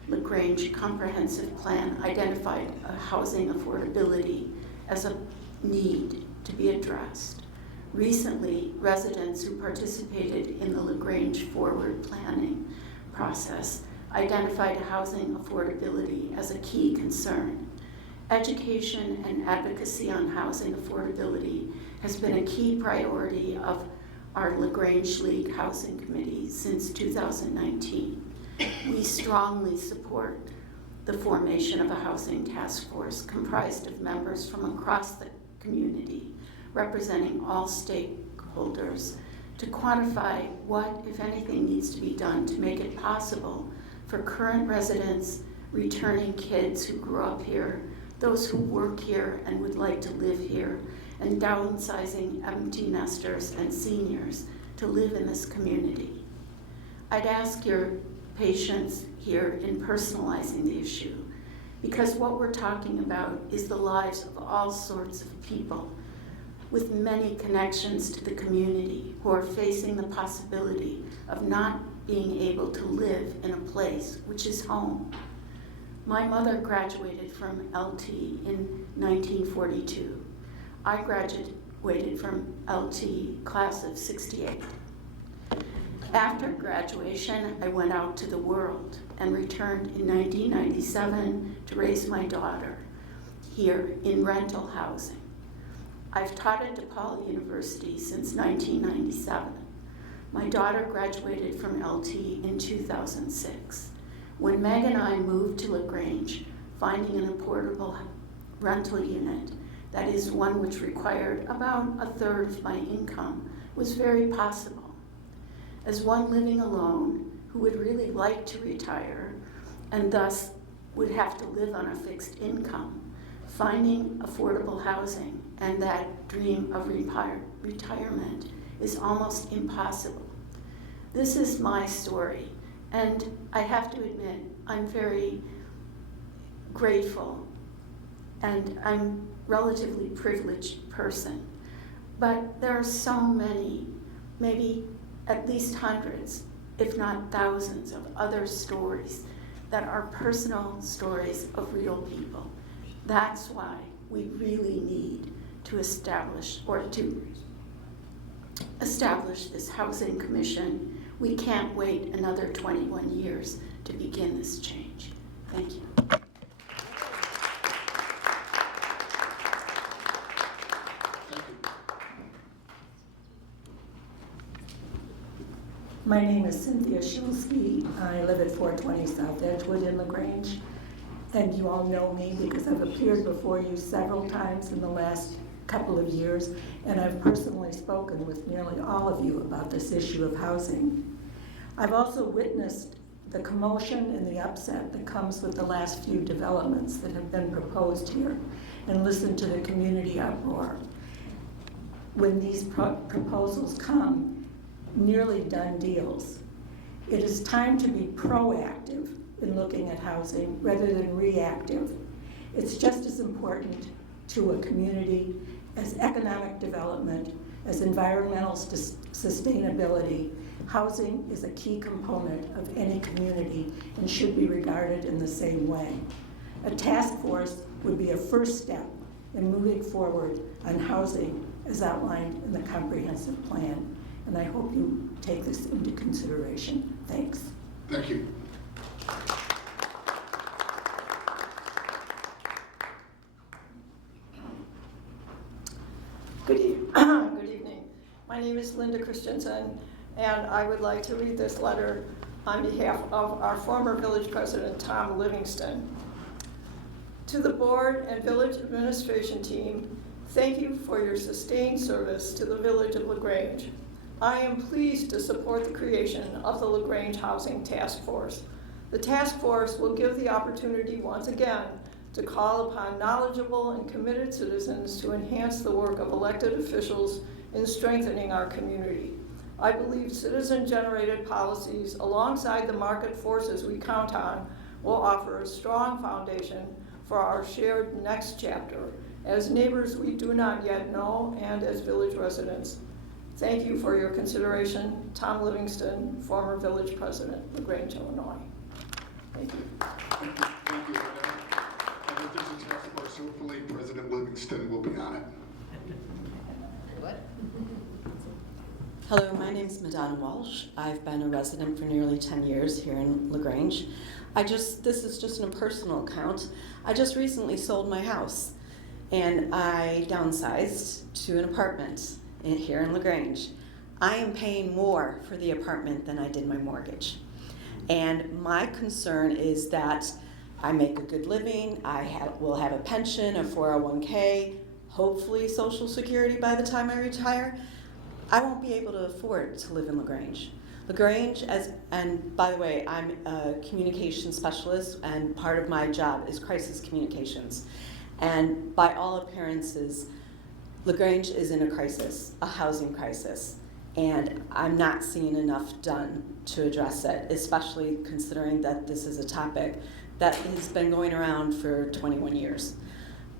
LaGrange Comprehensive Plan identified a housing affordability as a need to be addressed. Recently, residents who participated in the LaGrange forward planning process identified housing affordability as a key concern. Education and advocacy on housing affordability has been a key priority of our LaGrange League Housing Committee since 2019. We strongly support the formation of a housing task force comprised of members from across the community, representing all stakeholders, to quantify what, if anything, needs to be done to make it possible for current residents, returning kids who grew up here, those who work here and would like to live here, and downsizing empty nesters and seniors to live in this community. I'd ask your patience here in personalizing the issue, because what we're talking about is the lives of all sorts of people with many connections to the community who are facing the possibility of not being able to live in a place which is home. My mother graduated from LT in 1942. I graduated from LT class of 68. After graduation, I went out to the world and returned in 1997 to raise my daughter here in rental housing. I've taught at DePaul University since 1997. My daughter graduated from LT in 2006. When Meg and I moved to LaGrange, finding an affordable rental unit, that is one which required about a third of my income, was very possible. As one living alone who would really like to retire and thus would have to live on a fixed income, finding affordable housing and that dream of retirement is almost impossible. This is my story, and I have to admit, I'm very grateful, and I'm a relatively privileged person. But there are so many, maybe at least hundreds, if not thousands of other stories that are personal stories of real people. That's why we really need to establish this housing commission. We can't wait another 21 years to begin this change. Thank you. My name is Cynthia Shulsky. I live at 420 South Edgewood in LaGrange. And you all know me because I've appeared before you several times in the last couple of years, and I've personally spoken with nearly all of you about this issue of housing. I've also witnessed the commotion and the upset that comes with the last few developments that have been proposed here, and listened to the community uproar. When these proposals come, nearly done deals. It is time to be proactive in looking at housing rather than reactive. It's just as important to a community as economic development, as environmental sustainability. Housing is a key component of any community and should be regarded in the same way. A task force would be a first step in moving forward on housing as outlined in the comprehensive plan. And I hope you take this into consideration. Thanks. Thank you. Good evening. My name is Linda Christensen, and I would like to read this letter on behalf of our former village president, Tom Livingston. To the board and village administration team, thank you for your sustained service to the village of LaGrange. I am pleased to support the creation of the LaGrange Housing Task Force. The task force will give the opportunity once again to call upon knowledgeable and committed citizens to enhance the work of elected officials in strengthening our community. I believe citizen-generated policies alongside the market forces we count on will offer a strong foundation for our shared next chapter as neighbors we do not yet know and as village residents. Thank you for your consideration. Tom Livingston, former village president, LaGrange, Illinois. Thank you. Thank you. Thank you. I think there's a task force. Hopefully President Livingston will be on it. What? Hello, my name is Madonna Walsh. I've been a resident for nearly 10 years here in LaGrange. This is just a personal account. I just recently sold my house and I downsized to an apartment here in LaGrange. I am paying more for the apartment than I did my mortgage. And my concern is that I make a good living, will have a pension, a 401k, hopefully Social Security by the time I retire. I won't be able to afford to live in LaGrange. LaGrange, and by the way, I'm a communication specialist and part of my job is crisis communications. And by all appearances, LaGrange is in a crisis, a housing crisis, and I'm not seeing enough done to address it, especially considering that this is a topic that has been going around for 21 years.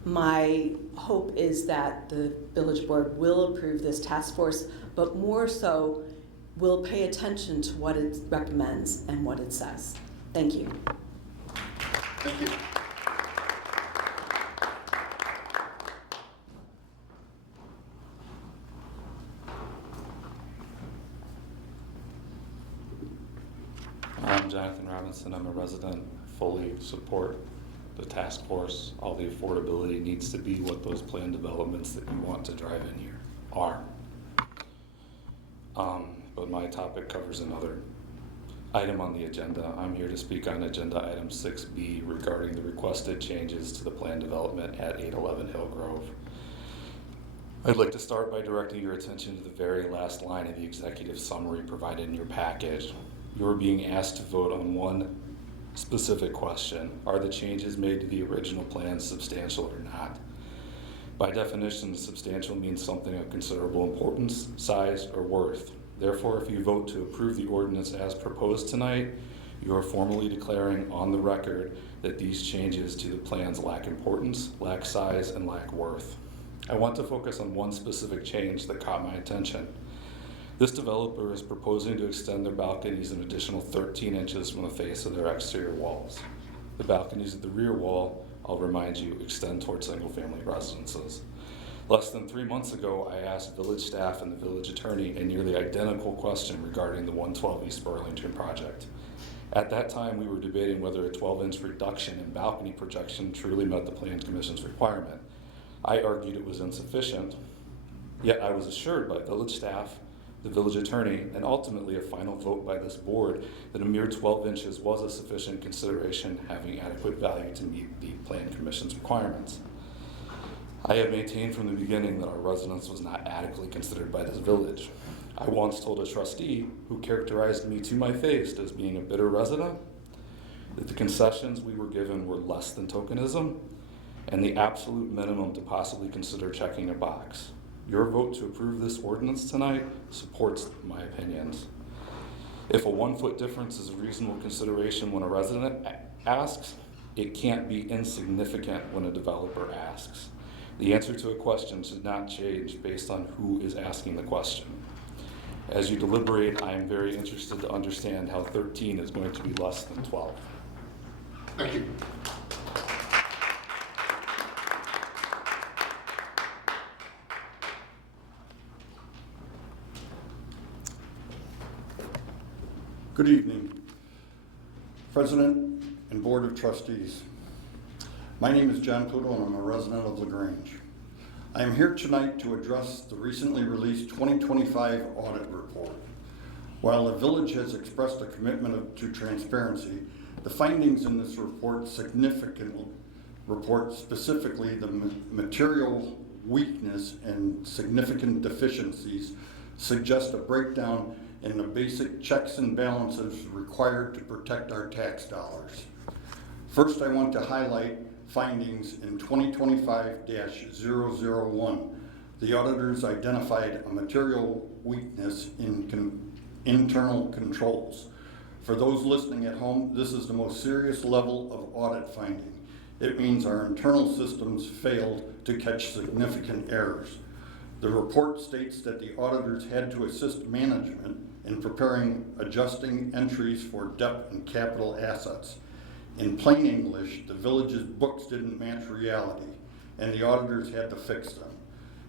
My hope is that the village board will approve this task force, but more so will pay attention to what it recommends and what it says. Thank you. Thank you. I'm Jonathan Robinson. I'm a resident. Fully support the task force. All the affordability needs to be what those planned developments that you want to drive in here are. But my topic covers another item on the agenda. I'm here to speak on agenda item 6B regarding the requested changes to the plan development at 811 Hillgrove. I'd like to start by directing your attention to the very last line of the executive summary provided in your package. You're being asked to vote on one specific question. Are the changes made to the original plan substantial or not? By definition, substantial means something of considerable importance, size, or worth. Therefore, if you vote to approve the ordinance as proposed tonight, you are formally declaring on the record that these changes to the plans lack importance, lack size, and lack worth. I want to focus on one specific change that caught my attention. This developer is proposing to extend their balconies an additional 13 inches from the face of their exterior walls. The balconies at the rear wall, I'll remind you, extend towards single-family residences. Less than 3 months ago, I asked village staff and the village attorney a nearly identical question regarding the 112 East Burlington project. At that time, we were debating whether a 12-inch reduction in balcony projection truly met the Plan Commission's requirement. I argued it was insufficient, yet I was assured by village staff, the village attorney, and ultimately a final vote by this board that a mere 12 inches was a sufficient consideration, having adequate value to meet the Plan Commission's requirements. I have maintained from the beginning that our residence was not adequately considered by this village. I once told a trustee who characterized me to my face as being a bitter resident that the concessions we were given were less than tokenism and the absolute minimum to possibly consider checking a box. Your vote to approve this ordinance tonight supports my opinions. If a 1 foot difference is a reasonable consideration when a resident asks, it can't be insignificant when a developer asks. The answer to a question should not change based on who is asking the question. As you deliberate, I am very interested to understand how 13 is going to be less than 12. Thank you. Good evening, President and Board of Trustees. My name is John Pluto and I'm a resident of LaGrange. I am here tonight to address the recently released 2025 Audit Report. While the village has expressed a commitment to transparency, the findings in this report specifically the material weakness and significant deficiencies suggest a breakdown in the basic checks and balances required to protect our tax dollars. First, I want to highlight findings in 2025-001. The auditors identified a material weakness in internal controls. For those listening at home, this is the most serious level of audit finding. It means our internal systems failed to catch significant errors. The report states that the auditors had to assist management in preparing adjusting entries for debt and capital assets. In plain English, the village's books didn't match reality, and the auditors had to fix them.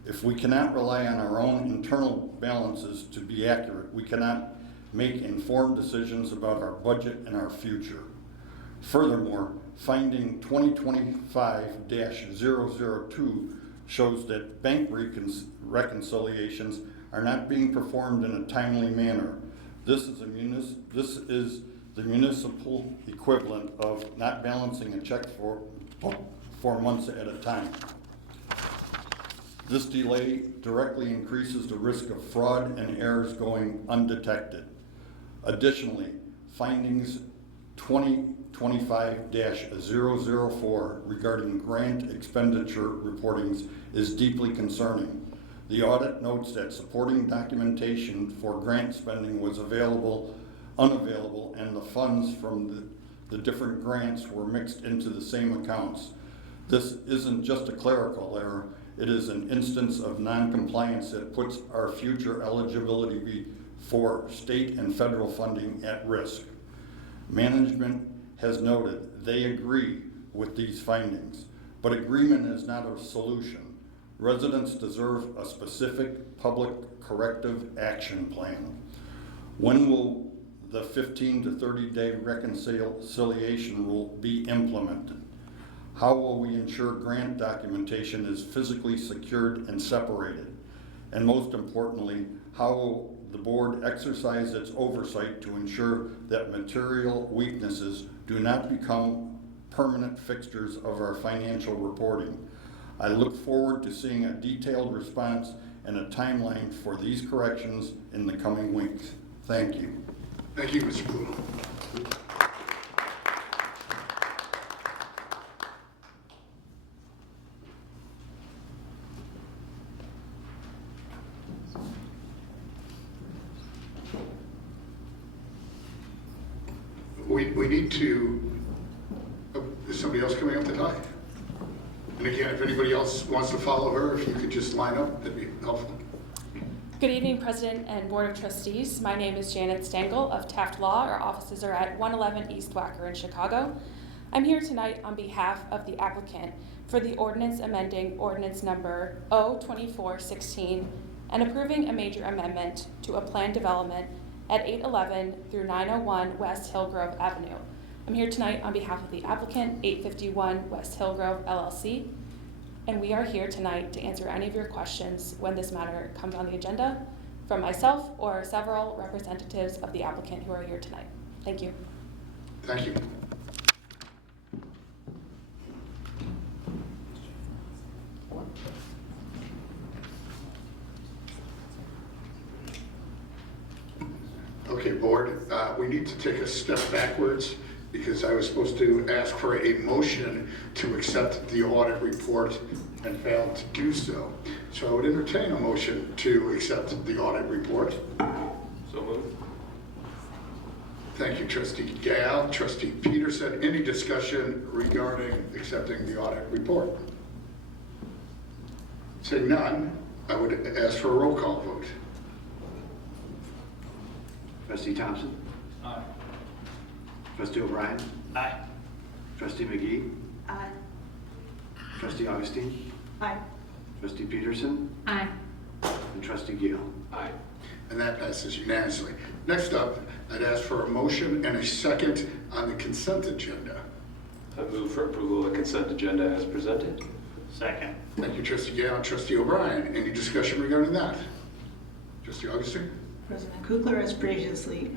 If we cannot rely on our own internal balances to be accurate, we cannot make informed decisions about our budget and our future. Furthermore, finding 2025-002 shows that bank reconciliations are not being performed in a timely manner. This is the municipal equivalent of not balancing a check for months at a time. This delay directly increases the risk of fraud and errors going undetected. Additionally, findings 2025-004 regarding grant expenditure reportings is deeply concerning. The audit notes that supporting documentation for grant spending was unavailable, and the funds from the different grants were mixed into the same accounts. This isn't just a clerical error, it is an instance of non-compliance that puts our future eligibility for state and federal funding at risk. Management has noted they agree with these findings, but agreement is not a solution. Residents deserve a specific public corrective action plan. When will the 15 to 30-day reconciliation rule be implemented? How will we ensure grant documentation is physically secured and separated? And most importantly, how will the board exercise its oversight to ensure that material weaknesses do not become permanent fixtures of our financial reporting. I look forward to seeing a detailed response and a timeline for these corrections in the coming weeks. Thank you. Thank you, Mr. Blue. We need to, is somebody else coming up to talk? And again, if anybody else wants to follow her, if you could just line up, that'd be helpful. Good evening, President and Board of Trustees. My name is Janet Stengel of Taft Law. Our offices are at 111 East Wacker in Chicago. I'm here tonight on behalf of the applicant for the ordinance amending ordinance number O-2416 and approving a major amendment to a planned development at 811 through 901 West Hillgrove Avenue. I'm here tonight on behalf of the applicant, 851 West Hillgrove LLC, and we are here tonight to answer any of your questions when this matter comes on the agenda from myself or several representatives of the applicant who are here tonight. Thank you. Thank you. Okay, board, we need to take a step backwards because I was supposed to ask for a motion to accept the audit report and failed to do so. So I would entertain a motion to accept the audit report. So moved. Thank you, Trustee Gale. Trustee Peterson, any discussion regarding accepting the audit report? Seeing none, I would ask for a roll call vote. Trustee Thompson? Aye. Trustee O'Brien? Aye. Trustee McGee? Aye. Trustee Augustine? Aye. Trustee Peterson? Aye. And Trustee Gale? Aye. And that passes unanimously. Next up, I'd ask for a motion and a second on the consent agenda. I move for approval of the consent agenda as presented. Second. Thank you, Trustee Gale and Trustee O'Brien. Any discussion regarding that? Trustee Augustine? President Kugler, as previously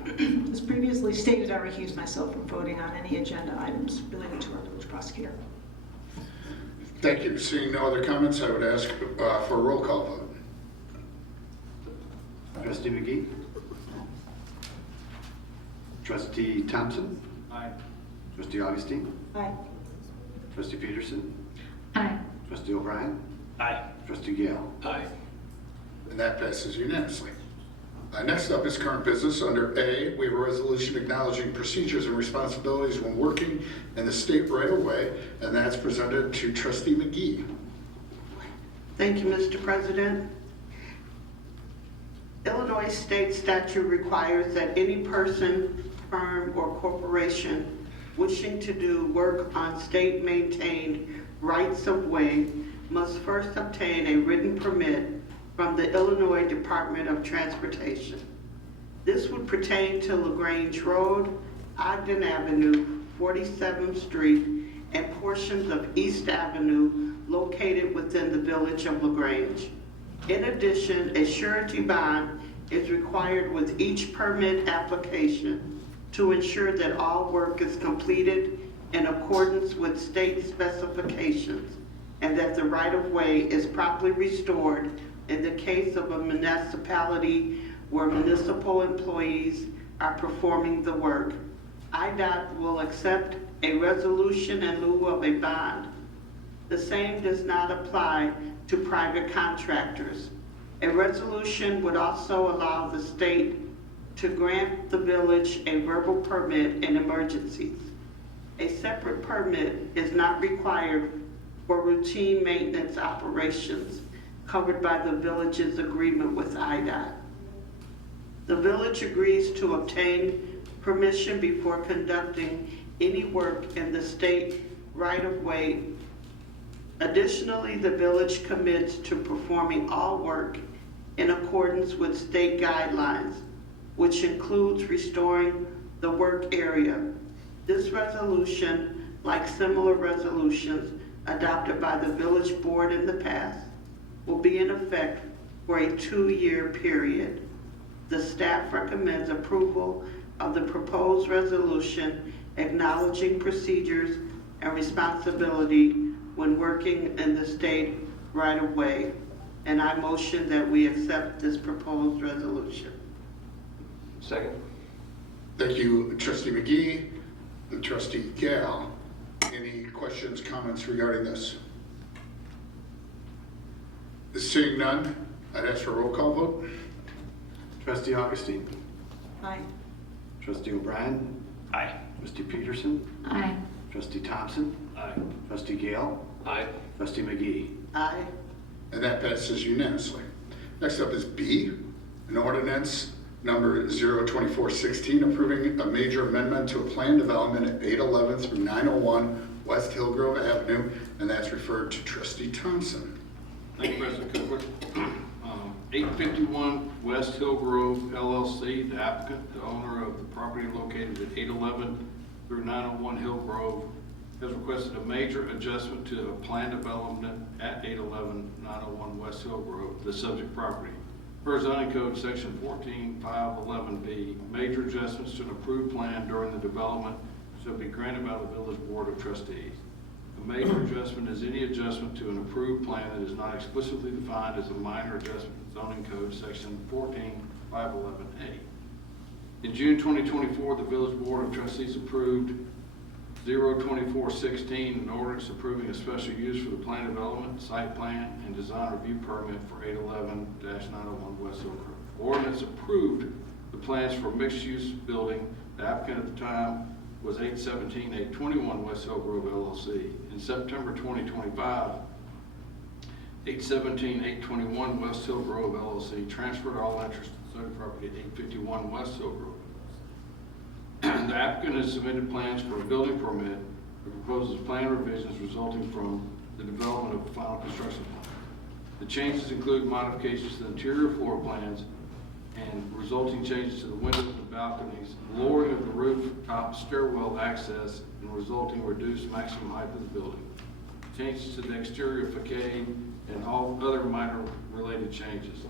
stated, I recuse myself from voting on any agenda items related to our village prosecutor. Thank you. Seeing no other comments, I would ask for a roll call vote. Trustee McGee? Trustee Thompson? Aye. Trustee Augustine? Aye. Trustee Peterson? Aye. Trustee O'Brien? Aye. Trustee Gale? Aye. And that passes unanimously. Next up is current business. Under A, we have a resolution acknowledging procedures and responsibilities when working in the state right-of-way, and that's presented to Trustee McGee. Thank you, Mr. President. Illinois state statute requires that any person, firm, or corporation wishing to do work on state-maintained rights-of-way must first obtain a written permit from the Illinois Department of Transportation. This would pertain to LaGrange Road, Ogden Avenue, 47th Street, and portions of East Avenue located within the village of LaGrange. In addition, a surety bond is required with each permit application to ensure that all work is completed in accordance with state specifications and that the right-of-way is properly restored in the case of a municipality where municipal employees are performing the work. IDOT will accept a resolution in lieu of a bond. The same does not apply to private contractors. A resolution would also allow the state to grant the village a verbal permit in emergencies. A separate permit is not required for routine maintenance operations covered by the village's agreement with IDOT. The village agrees to obtain permission before conducting any work in the state right-of-way. Additionally, the village commits to performing all work in accordance with state guidelines, which includes restoring the work area. This resolution, like similar resolutions adopted by the village board in the past, will be in effect for a 2-year period. The staff recommends approval of the proposed resolution acknowledging procedures and responsibility when working in the state right-of-way. And I motion that we accept this proposed resolution. Second. Thank you, Trustee McGee and Trustee Gale. Any questions, comments regarding this? Seeing none, I'd ask for a roll call vote. Trustee Augustine. Aye. Trustee O'Brien. Aye. Trustee Peterson. Aye. Trustee Thompson. Aye. Trustee Gale. Aye. Trustee McGee. Aye. And that passes unanimously. Next up is B, an ordinance number 02416, approving a major amendment to a plan development at 811 through 901 West Hillgrove Avenue, and that's referred to Trustee Thompson. Thank you, President Cooper. 851 West Hillgrove LLC, the applicant, the owner of the property located at 811 through 901 Hillgrove, has requested a major adjustment to a plan development at 811 901 West Hillgrove, the subject property. Per zoning code section 14511B, major adjustments to an approved plan during the development shall be granted by the village board of trustees. A major adjustment is any adjustment to an approved plan that is not explicitly defined as a minor adjustment in zoning code section 14511A. In June 2024, the village board of trustees approved 02416, an ordinance approving a special use for the plan development, site plan, and design review permit for 811-901 West Hill Grove. Ordinance approved the plans for mixed-use building. The applicant at the time was 817-821 West Hill Grove LLC. In September 2025, 817-821 West Hill Grove LLC transferred all interest in the subject property at 851 West Hill Grove. The applicant has submitted plans for a building permit that proposes plan revisions resulting from the development of the final construction plan. The changes include modifications to the interior floor plans and resulting changes to the windows and balconies, lowering of the rooftop stairwell access, and resulting reduced maximum height of the building. Changes to the exterior facade and all other minor related changes.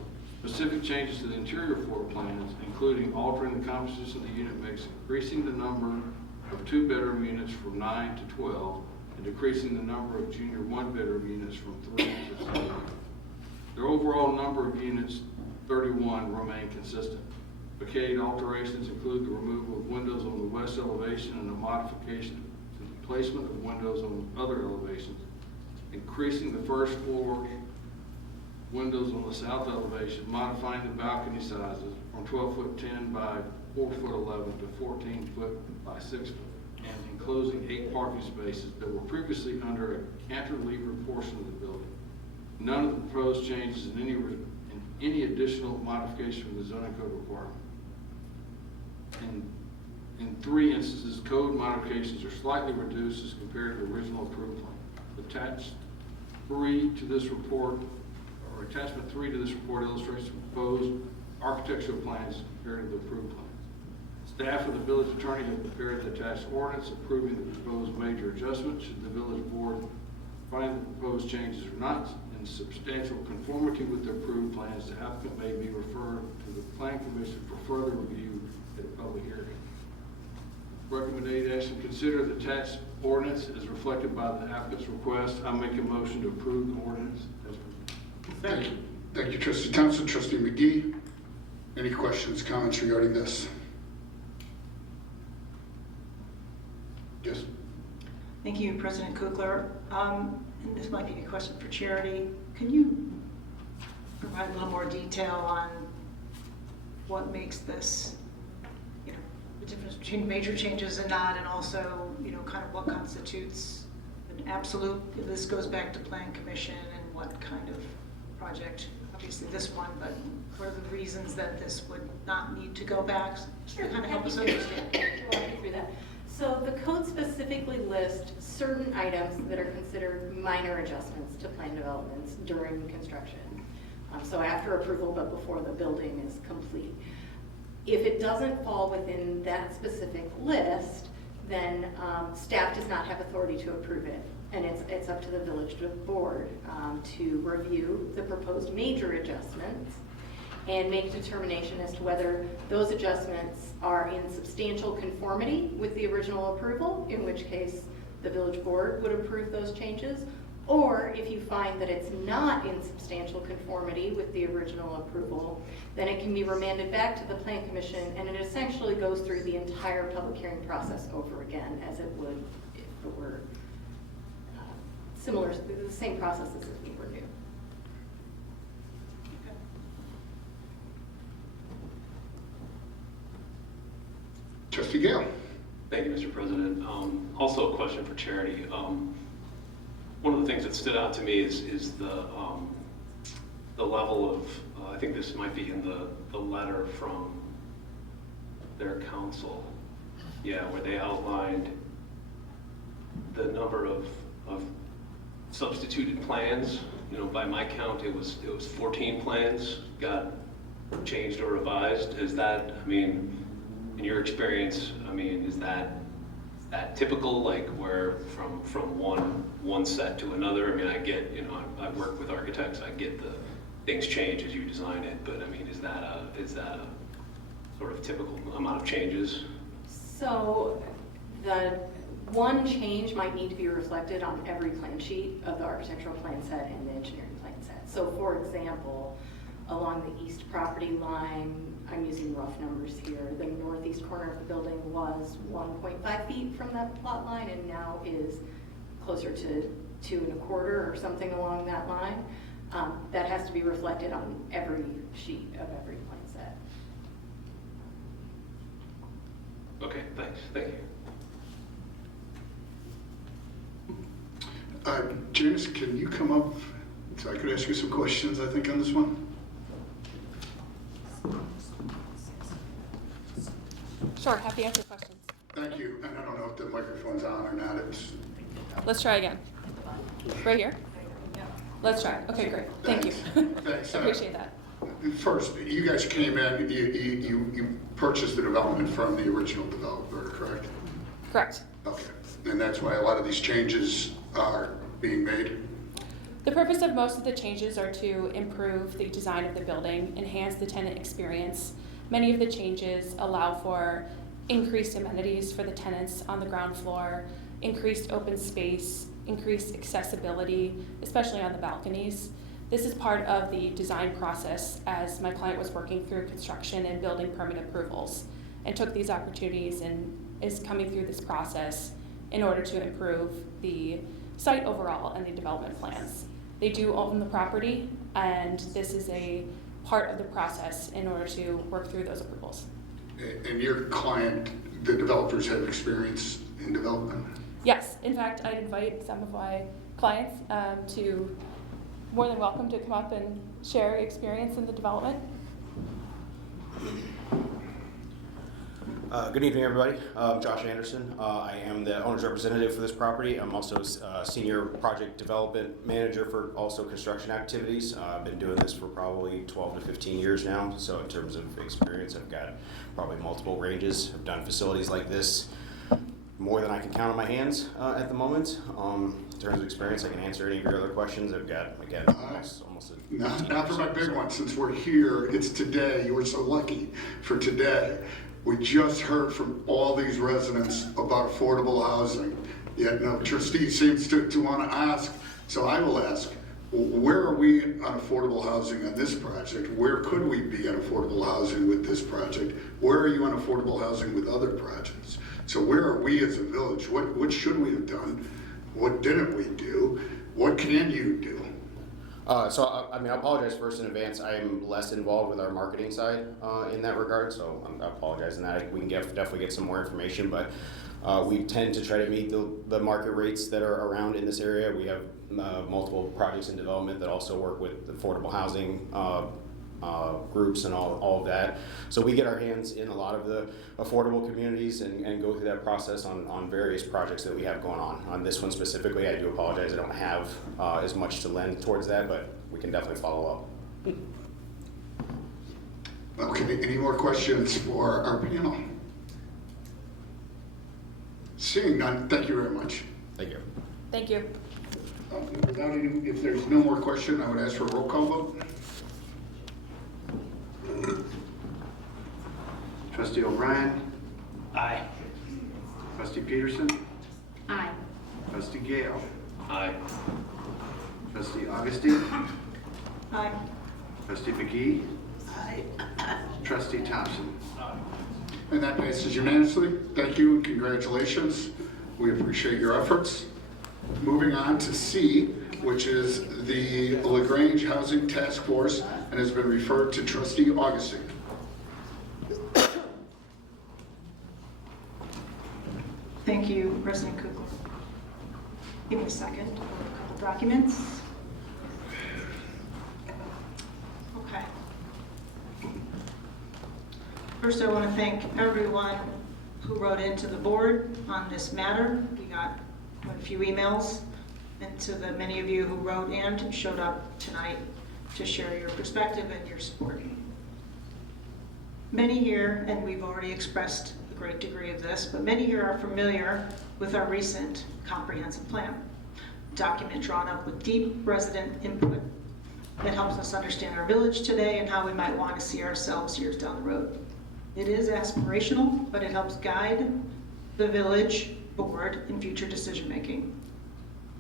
Specific changes to the interior floor plans, including altering the composition of the unit mix, increasing the number of 2-bedroom units from 9 to 12, and decreasing the number of junior 1-bedroom units from 3 to 7. The overall number of units, 31, remain consistent. Facade alterations include the removal of windows on the west elevation and a modification to the placement of windows on other elevations, increasing the first floor windows on the south elevation, modifying the balcony sizes from 12'10" by 4'11" to 14' by 6 foot, and enclosing 8 parking spaces that were previously under a cantilever portion of the building. None of the proposed changes in any additional modification of the zoning code requirement. In 3 instances, code modifications are slightly reduced as compared to the original approved plan. Attachment 3 to this report illustrates the proposed architectural plans compared to the approved plans. Staff and the village attorney have prepared the attached ordinance approving the proposed major adjustment. Should the village board find the proposed changes are not in substantial conformity with the approved plans, the applicant may be referred to the Plan Commission for further review at a public hearing. Recommended action: consider the attached ordinance as reflected by the applicant's request. I make a motion to approve the ordinance as presented. Thank you, Trustee Thompson. Trustee McGee, any questions, comments regarding this? Yes. Thank you, President Kugler. And this might be a question for Charity. Can you provide a little more detail on what makes this, the difference between major changes and not, and also, kind of what constitutes an absolute, this goes back to Plan Commission, and what kind of project, obviously this one, but what are the reasons that this would not need to go back? Sure, to kind of help us understand. We'll walk you through that. So the code specifically lists certain items that are considered minor adjustments to plan developments during construction. So after approval, but before the building is complete. If it doesn't fall within that specific list, then staff does not have authority to approve it. And it's up to the village board to review the proposed major adjustments and make determination as to whether those adjustments are in substantial conformity with the original approval, in which case the village board would approve those changes, or if you find that it's not in substantial conformity with the original approval, then it can be remanded back to the plan commission, and it essentially goes through the entire public hearing process over again, as it would if it were similar, the same process as if it were new. Trustee Gale. Thank you, Mr. President. Also a question for Charity. One of the things that stood out to me is the level of, I think this might be in the letter from their council, where they outlined the number of substituted plans. You know, by my count, it was 14 plans got changed or revised. Is that, I mean, in your experience, I mean, is that typical, like where from one set to another? I mean, I get, you know, I work with architects, I get the things change as you design it, but I mean, is that a sort of typical amount of changes? So the one change might need to be reflected on every plan sheet of the architectural plan set and the engineering plan set. So for example, along the east property line, I'm using rough numbers here, the northeast corner of the building was 1.5 feet from that plot line and now is closer to 2 1/4 or something along that line. That has to be reflected on every sheet of every plan set. Okay, thanks. Thank you. Janice, can you come up so I could ask you some questions, I think, on this one? Sure, happy to answer questions. Thank you. And I don't know if the microphone's on or not. Let's try again. Right here? Let's try. Okay, great. Thank you. Thanks. I appreciate that. First, you guys came in, you purchased the development from the original developer, correct? Correct. Okay. And that's why a lot of these changes are being made? The purpose of most of the changes are to improve the design of the building, enhance the tenant experience. Many of the changes allow for increased amenities for the tenants on the ground floor, increased open space, increased accessibility, especially on the balconies. This is part of the design process as my client was working through construction and building permit approvals and took these opportunities and is coming through this process in order to improve the site overall and the development plans. They do own the property, and this is a part of the process in order to work through those approvals. And your client, the developers, have experience in development? Yes, in fact, I'd invite some of my clients to, more than welcome to come up and share experience in the development. Good evening, everybody. I'm Josh Anderson. I am the owner's representative for this property. I'm also a senior project development manager for also construction activities. I've been doing this for probably 12 to 15 years now. So in terms of experience, I've got probably multiple ranges. I've done facilities like this more than I can count on my hands at the moment. In terms of experience, I can answer any of your other questions. I've got, again, almost a Not for my big one. Since we're here, it's today. You were so lucky for today. We just heard from all these residents about affordable housing. Yet no trustee seems to want to ask. So I will ask, where are we on affordable housing on this project? Where could we be on affordable housing with this project? Where are you on affordable housing with other projects? So where are we as a village? What should we have done? What didn't we do? What can you do? So, I mean, I apologize first in advance. I am less involved with our marketing side in that regard, so I apologize in that. We can definitely get some more information, but we tend to try to meet the market rates that are around in this area. We have multiple projects in development that also work with affordable housing groups and all of that. So we get our hands in a lot of the affordable communities and go through that process on various projects that we have going on. On this one specifically, I do apologize. I don't have as much to lend towards that, but we can definitely follow up. Okay, any more questions for our panel? Seeing none, thank you very much. Thank you. Thank you. If there's no more question, I would ask for a roll call vote. Trustee O'Brien, Aye. Trustee Peterson, Aye. Trustee Gale, Aye. Trustee Augustine, Aye. Trustee McGee, Trustee Thompson. And that passes unanimously. Thank you and congratulations. We appreciate your efforts. Moving on to C, which is the LaGrange Housing Task Force, and has been referred to Trustee Augustine. Thank you, President Kugler. Give me a second. I'll look at a couple documents. Okay. First, I want to thank everyone who wrote into the board on this matter. We got a few emails, and to the many of you who wrote and showed up tonight to share your perspective and your support. Many here, and we've already expressed a great degree of this, but many here are familiar with our recent comprehensive plan, a document drawn up with deep resident input that helps us understand our village today and how we might want to see ourselves years down the road. It is aspirational, but it helps guide the village board in future decision making.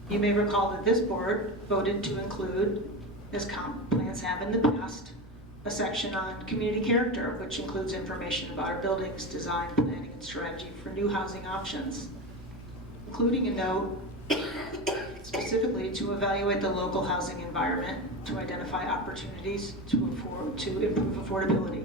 You may recall that this board voted to include, as comp plans have in the past, a section on community character, which includes information about our buildings, design, planning, and strategy for new housing options, including a note specifically to evaluate the local housing environment to identify opportunities to improve affordability.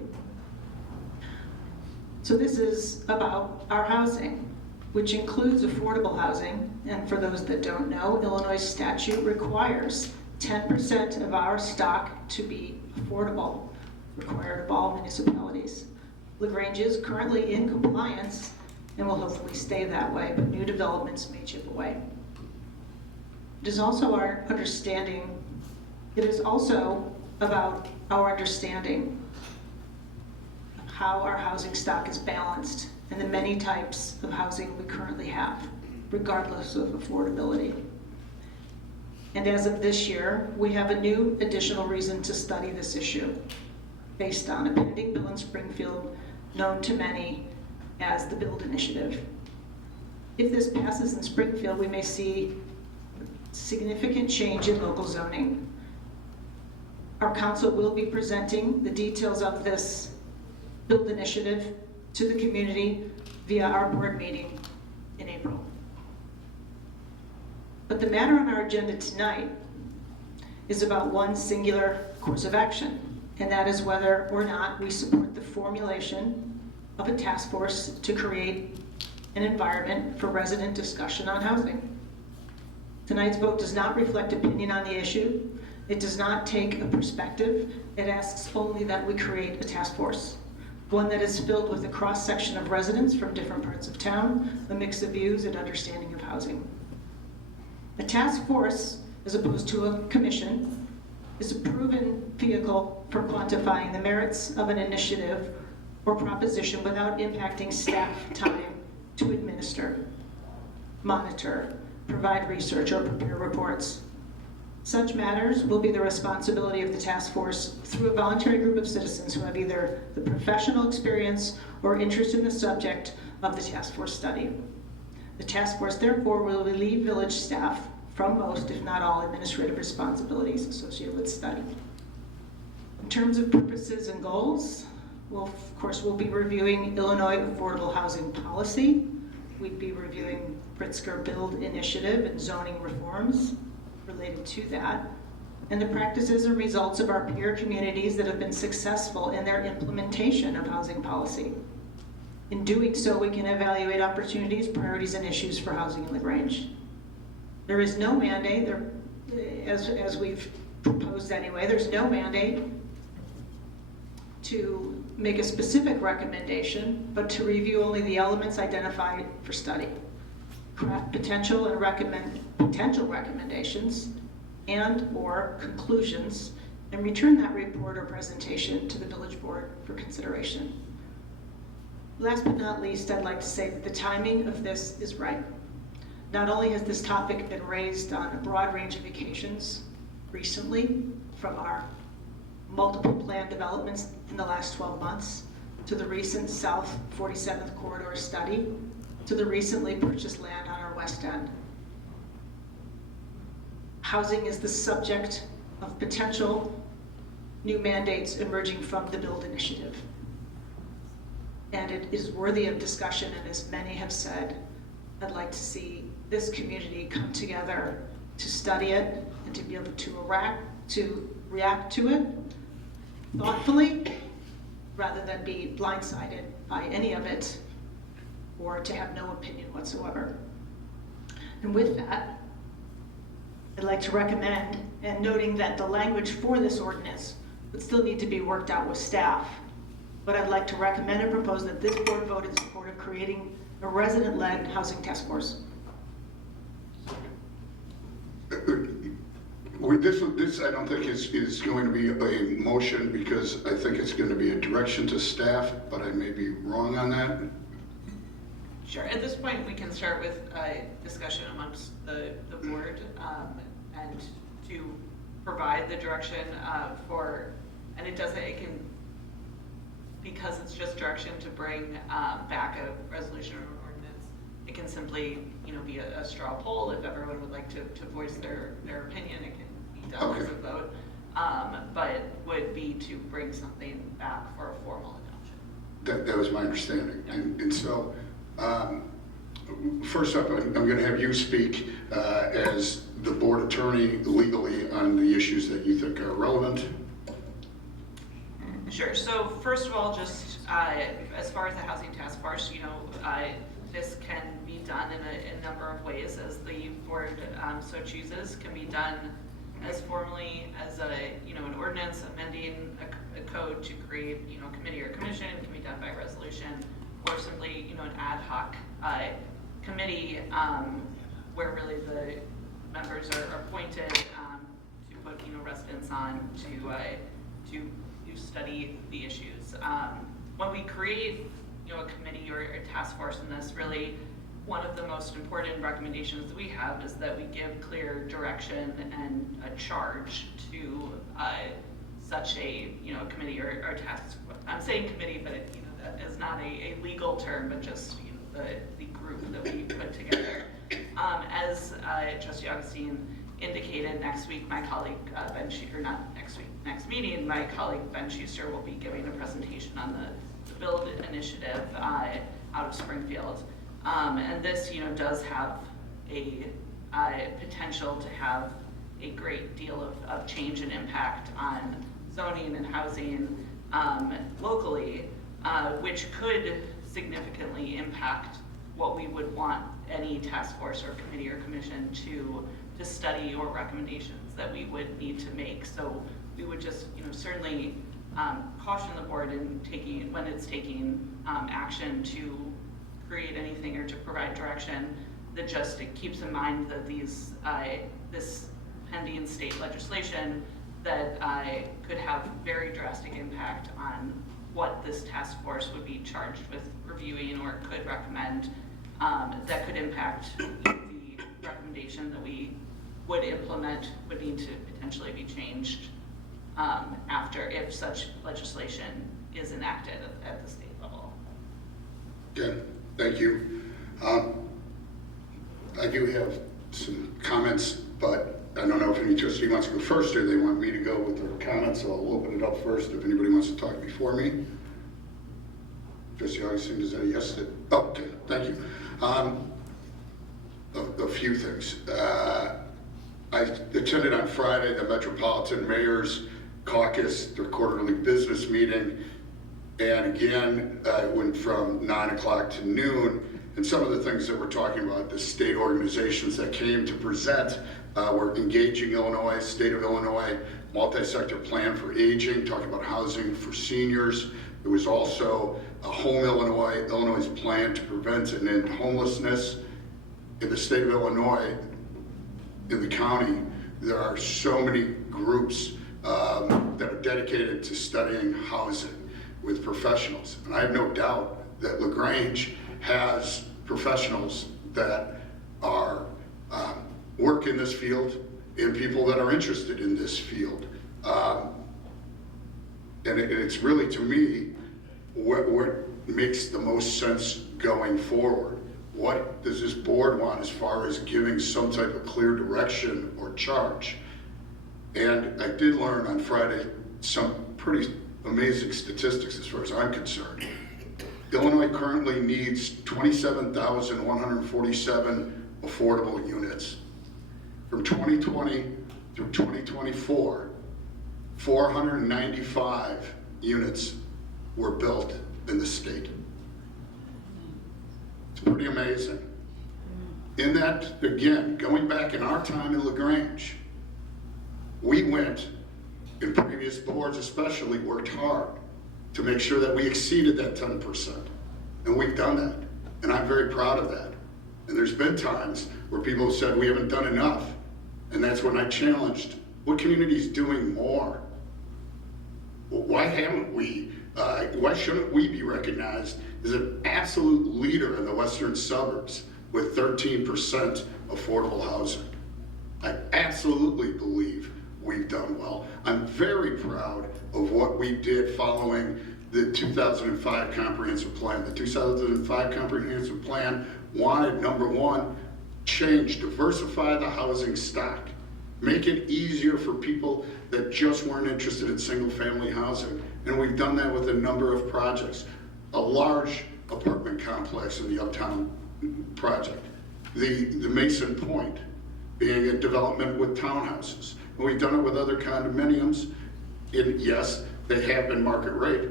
So this is about our housing, which includes affordable housing. And for those that don't know, Illinois statute requires 10% of our stock to be affordable, required of all municipalities. LaGrange is currently in compliance and will hopefully stay that way, but new developments may chip away. It is also our understanding, it is also about our understanding of how our housing stock is balanced and the many types of housing we currently have, regardless of affordability. And as of this year, we have a new additional reason to study this issue based on a pending bill in Springfield known to many as the Build Initiative. If this passes in Springfield, we may see significant change in local zoning. Our council will be presenting the details of this Build Initiative to the community via our board meeting in April. But the matter on our agenda tonight is about one singular course of action, and that is whether or not we support the formulation of a task force to create an environment for resident discussion on housing. Tonight's vote does not reflect opinion on the issue. It does not take a perspective. It asks only that we create a task force, one that is filled with a cross-section of residents from different parts of town, a mix of views and understanding of housing. A task force, as opposed to a commission, is a proven vehicle for quantifying the merits of an initiative or proposition without impacting staff time to administer, monitor, provide research, or prepare reports. Such matters will be the responsibility of the task force through a voluntary group of citizens who have either the professional experience or interest in the subject of the task force study. The task force, therefore, will relieve village staff from most, if not all, administrative responsibilities associated with study. In terms of purposes and goals, we'll be reviewing Illinois affordable housing policy. We'd be reviewing Pritzker Build Initiative and zoning reforms related to that, and the practices and results of our peer communities that have been successful in their implementation of housing policy. In doing so, we can evaluate opportunities, priorities, and issues for housing in LaGrange. There is no mandate, as we've proposed anyway, there's no mandate to make a specific recommendation, but to review only the elements identified for study, craft potential recommendations and/or conclusions, and return that report or presentation to the village board for consideration. Last but not least, I'd like to say that the timing of this is right. Not only has this topic been raised on a broad range of occasions recently from our multiple plan developments in the last 12 months, to the recent South 47th Corridor study, to the recently purchased land on our west end. Housing is the subject of potential new mandates emerging from the BUILD initiative. And it is worthy of discussion, and as many have said, I'd like to see this community come together to study it and to be able to react to it thoughtfully, rather than be blindsided by any of it, or to have no opinion whatsoever. And with that, I'd like to recommend, and noting that the language for this ordinance would still need to be worked out with staff, but I'd like to recommend and propose that this board vote in support of creating a resident-led housing task force. This I don't think is going to be a motion, because I think it's going to be a direction to staff, but I may be wrong on that. Sure, at this point, we can start with a discussion amongst the board, and to provide the direction and it can, because it's just direction to bring back a resolution or an ordinance, it can simply, be a straw poll. If everyone would like to voice their opinion, it can be done as a vote, but would be to bring something back for a formal adoption. That was my understanding. And so, first up, I'm going to have you speak as the board attorney legally on the issues that you think are relevant. Sure. So first of all, just as far as the housing task force, this can be done in a number of ways as the board so chooses. Can be done as formally as an ordinance amending a code to create a committee or commission. It can be done by resolution, or simply an ad hoc committee where really the members are appointed to put residents on to study the issues. When we create a committee or a task force in this, really one of the most important recommendations that we have is that we give clear direction and a charge to such a committee or task. I'm saying committee, but that is not a legal term, but just the group that we put together. As Trustee Augustine indicated, next week my colleague next meeting, my colleague Ben Schuster will be giving a presentation on the BUILD initiative out of Springfield. And this does have a potential to have a great deal of change and impact on zoning and housing locally, which could significantly impact what we would want any task force or committee or commission to study, or recommendations that we would need to make. So we would just certainly caution the board in when it's taking action to create anything or to provide direction, that just it keeps in mind that this pending state legislation that could have very drastic impact on what this task force would be charged with reviewing or could recommend, that could impact the recommendation that we would implement, would need to potentially be changed after, if such legislation is enacted at the state level. Good, thank you. I do have some comments, but I don't know if any trustee wants to go first, or they want me to go with their comments, so I'll open it up first if anybody wants to talk before me. Trustee Augustine, is that a yes? Okay, thank you. A few things. I attended on Friday the Metropolitan Mayor's Caucus, their quarterly business meeting, and again, I went from 9 o'clock to noon, and some of the things that we're talking about, the state organizations that came to present were Engaging Illinois, State of Illinois, Multi-Sector Plan for Aging, talking about housing for seniors. There was also a Home Illinois, Illinois' plan to prevent and end homelessness. In the state of Illinois, in the county, there are so many groups that are dedicated to studying housing with professionals. And I have no doubt that LaGrange has professionals that are work in this field and people that are interested in this field. And it's really, to me, what makes the most sense going forward. What does this board want as far as giving some type of clear direction or charge? And I did learn on Friday some pretty amazing statistics as far as I'm concerned. Illinois currently needs 27,147 affordable units. From 2020 through 2024, 495 units were built in the state. It's pretty amazing. In that, again, going back in our time in LaGrange, we went, and previous boards especially, worked hard to make sure that we exceeded that 10%. And we've done that. And I'm very proud of that. And there's been times where people have said we haven't done enough. And that's when I challenged, what community is doing more? Why haven't we, why shouldn't we be recognized as an absolute leader in the western suburbs with 13% affordable housing? I absolutely believe we've done well. I'm very proud of what we did following the 2005 comprehensive plan. The 2005 comprehensive plan wanted, number one, change, diversify the housing stock, make it easier for people that just weren't interested in single family housing. And we've done that with a number of projects. A large apartment complex in the Uptown project. The Mason Point being a development with townhouses. And we've done it with other condominiums. And yes, they have been market rate,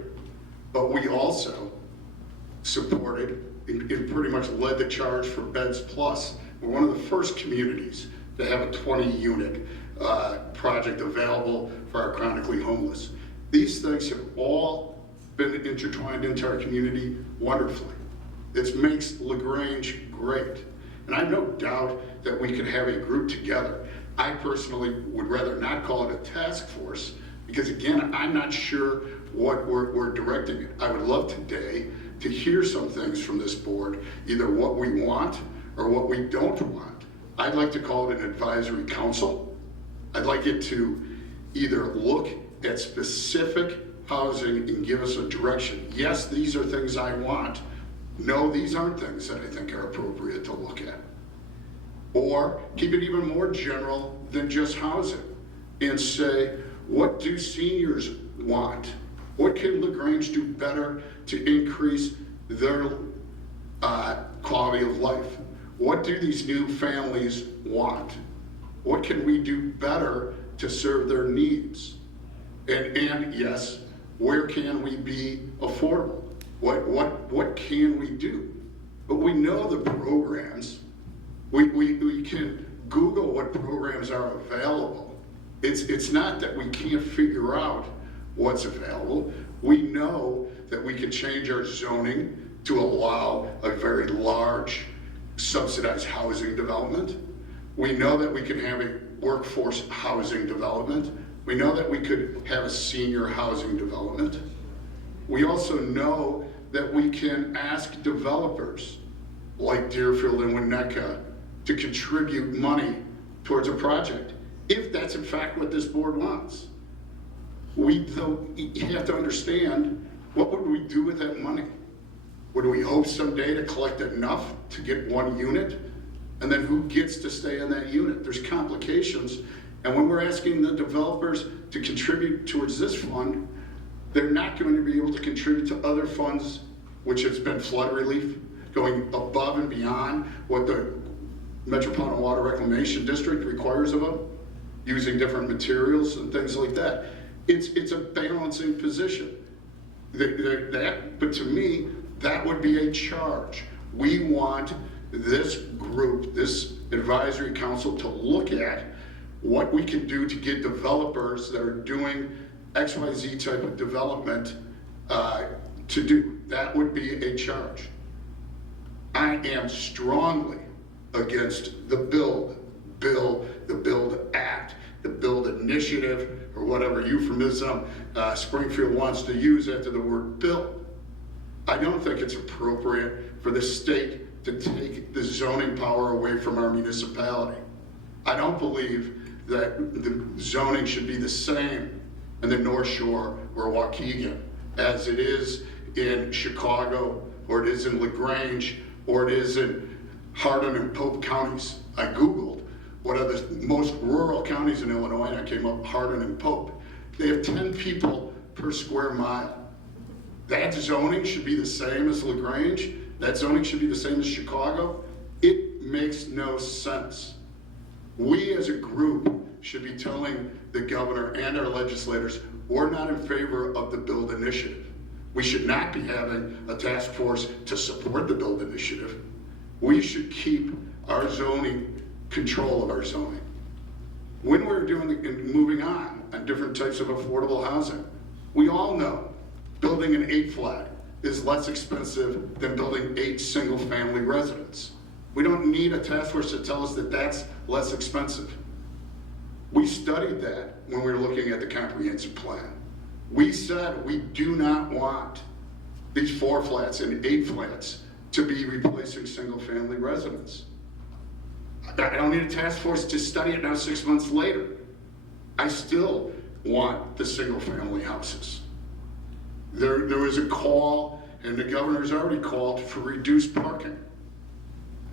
but we also supported and pretty much led the charge for Beds Plus. We're one of the first communities to have a 20-unit project available for our chronically homeless. These things have all been intertwined into our community wonderfully. It makes LaGrange great. And I have no doubt that we could have a group together. I personally would rather not call it a task force because, again, I'm not sure what we're directing it. I would love today to hear some things from this board, either what we want or what we don't want. I'd like to call it an advisory council. I'd like it to either look at specific housing and give us a direction. Yes, these are things I want. No, these aren't things that I think are appropriate to look at. Or keep it even more general than just housing and say, what do seniors want? What can LaGrange do better to increase their quality of life? What do these new families want? What can we do better to serve their needs? And yes, where can we be affordable? What can we do? But we know the programs. We can Google what programs are available. It's not that we can't figure out what's available. We know that we can change our zoning to allow a very large subsidized housing development. We know that we can have a workforce housing development. We know that we could have a senior housing development. We also know that we can ask developers like Deerfield and Winnetka to contribute money towards a project, if that's in fact what this board wants. You have to understand, what would we do with that money? Would we hope someday to collect enough to get one unit? And then who gets to stay in that unit? There's complications. And when we're asking the developers to contribute towards this fund, they're not going to be able to contribute to other funds, which has been flood relief, going above and beyond what the Metropolitan Water Reclamation District requires of them, using different materials and things like that. It's a balancing position. But to me, that would be a charge. We want this group, this advisory council, to look at what we can do to get developers that are doing XYZ type of development to do. That would be a charge. I am strongly against the BUILD Act, the BUILD Initiative, or whatever euphemism Springfield wants to use after the word build. I don't think it's appropriate for the state to take the zoning power away from our municipality. I don't believe that the zoning should be the same in the North Shore or Waukegan as it is in Chicago, or it is in LaGrange, or it is in Hardin and Pope counties. I Googled what are the most rural counties in Illinois, and I came up Hardin and Pope. They have 10 people per square mile. That zoning should be the same as LaGrange. That zoning should be the same as Chicago. It makes no sense. We as a group should be telling the governor and our legislators, we're not in favor of the BUILD initiative. We should not be having a task force to support the BUILD initiative. We should keep our zoning, control of our zoning. When we're doing and moving on different types of affordable housing, we all know building an 8-flat is less expensive than building 8 single-family residences. We don't need a task force to tell us that that's less expensive. We studied that when we were looking at the comprehensive plan. We said we do not want these 4 flats and 8 flats to be replacing single-family residents. I don't need a task force to study it now 6 months later. I still want the single-family houses. There was a call, and the governor's already called for reduced parking.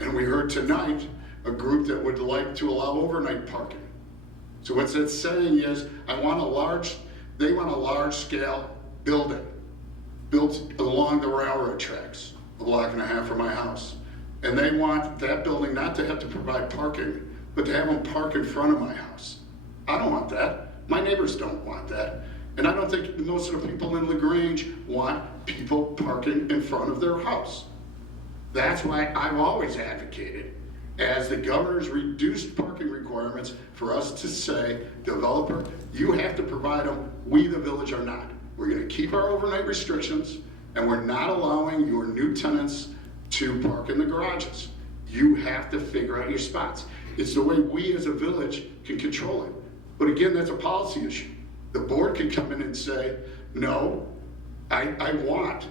And we heard tonight a group that would like to allow overnight parking. So what that's saying is, they want a large-scale building built along the railroad tracks, a block and a half from my house. And they want that building not to have to provide parking, but to have them park in front of my house. I don't want that. My neighbors don't want that. And I don't think most of the people in LaGrange want people parking in front of their house. That's why I've always advocated, as the governor's reduced parking requirements, for us to say, developer, you have to provide them, we the village are not. We're gonna keep our overnight restrictions, and we're not allowing your new tenants to park in the garages. You have to figure out your spots. It's the way we as a village can control it. But again, that's a policy issue. The board can come in and say, no, I want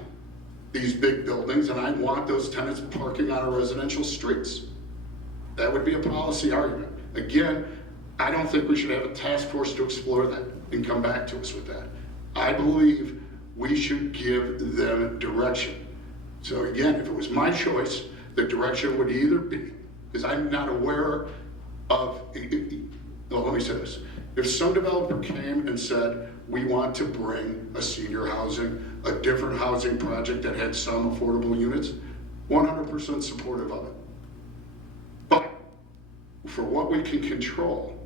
these big buildings and I want those tenants parking on our residential streets. That would be a policy argument. Again, I don't think we should have a task force to explore that and come back to us with that. I believe we should give them direction. So again, if it was my choice, the direction would either be, because I'm not aware of, well, let me say this. If some developer came and said, we want to bring a senior housing, a different housing project that had some affordable units, 100% supportive of it. But for what we can control,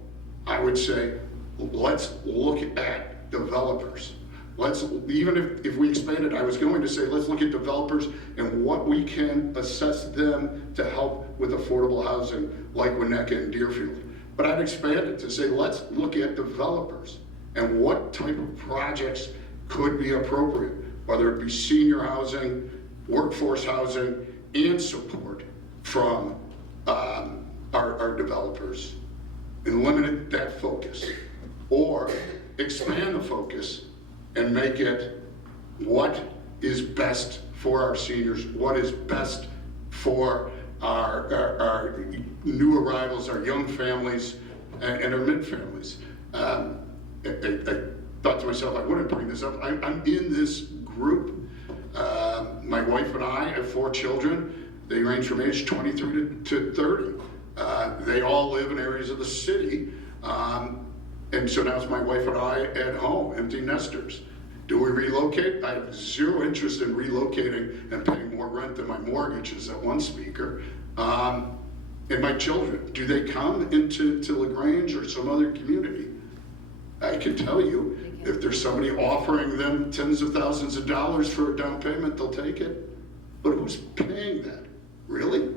I would say, let's look at developers. Even if we expanded, I was going to say, let's look at developers and what we can assess them to help with affordable housing like Winnetka and Deerfield. But I'd expand it to say, let's look at developers and what type of projects could be appropriate, whether it be senior housing, workforce housing, and support from our developers, and limit that focus. Or expand the focus and make it what is best for our seniors, what is best for our new arrivals, our young families, and our mid-families. I thought to myself, I wouldn't bring this up. I'm in this group. My wife and I have 4 children. They range from age 23 to 30. They all live in areas of the city. And so now it's my wife and I at home, empty nesters. Do we relocate? I have zero interest in relocating and paying more rent than my mortgage, is that one speaker. And my children, do they come into LaGrange or some other community? I can tell you, if there's somebody offering them tens of thousands of dollars for a down payment, they'll take it. But who's paying that? Really?